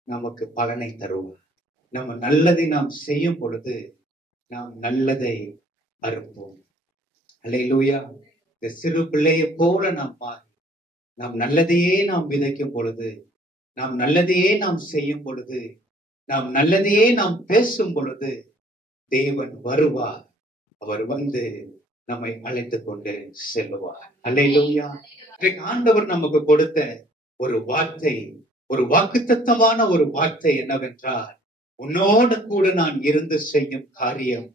நமக்கு பலனை தருவார். நம்ம நல்லதை நாம் செய்யும் பொழுது நாம் நல்லதை அறுப்போம். அல்லேலூயா. இந்த சிறு பிள்ளையை போல நாம் மாறி நாம் நல்லதையே நாம் விதைக்கும் பொழுது, நாம் நல்லதையே நாம் செய்யும் பொழுது, நாம் நல்லதையே நாம் பேசும் பொழுது தேவன் வருவார். அவர் வந்து நம்மை அழைத்து கொண்டு செல்லுவார். அல்லேலூயா. ஆண்டவர் நமக்கு கொடுத்த ஒரு வார்த்தை, ஒரு வாக்குத்தத்தமான ஒரு வார்த்தை என்னவென்றால், உன்னோடு கூட நான் இருந்து செய்யும் காரியம்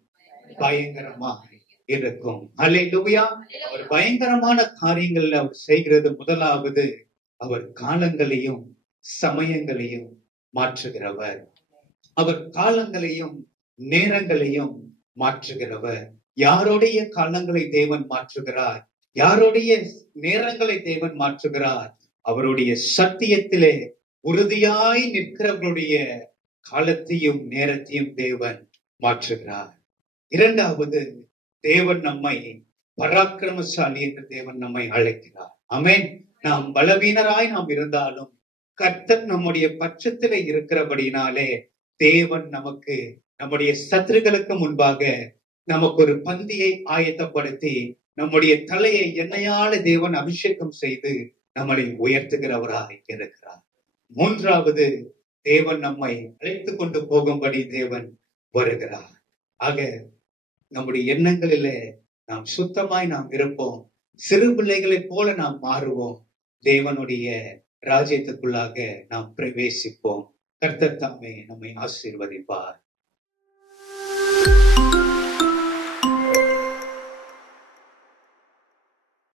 பயங்கரமாக இருக்கும். அல்லேலூயா. அவர் பயங்கரமான காரியங்கள் அவர் செய்கிறது. முதலாவது, அவர் காலங்களையும் சமயங்களையும் மாற்றுகிறவர். அவர் காலங்களையும் நேரங்களையும் மாற்றுகிறவர். யாருடைய காலங்களை தேவன் மாற்றுகிறார், யாருடைய நேரங்களை தேவன் மாற்றுகிறார்? அவருடைய சத்தியத்திலே உறுதியாய் நிற்கிறவர்களுடைய காலத்தையும் நேரத்தையும் தேவன் மாற்றுகிறார். இரண்டாவது, தேவன் நம்மை பராக்கிரமசாலி என்று தேவன் நம்மை அழைக்கிறார். ஆமென். நாம் பலவீனராய் நாம் இருந்தாலும் கர்த்தர் நம்முடைய பட்சத்திலே இருக்கிறபடினாலே தேவன் நமக்கு நம்முடைய சத்துருக்களுக்கு முன்பாக நமக்கு ஒரு பந்தியை ஆயத்தப்படுத்தி நம்முடைய தலையை எண்ணெயால தேவன் அபிஷேகம் செய்து நம்மளை உயர்த்துகிறவராக இருக்கிறார். மூன்றாவது, தேவன் நம்மை அழைத்து கொண்டு போகும்படி தேவன் வருகிறார். ஆக நம்முடைய எண்ணங்களிலே நாம் சுத்தமாய் நாம் இருப்போம். சிறு பிள்ளைகளைப் போல நாம் மாறுவோம். தேவனுடைய ராஜ்யத்துக்குள்ளாக நாம் பிரவேசிப்போம். கர்த்தர் தாமே நம்மை ஆசீர்வதிப்பார்.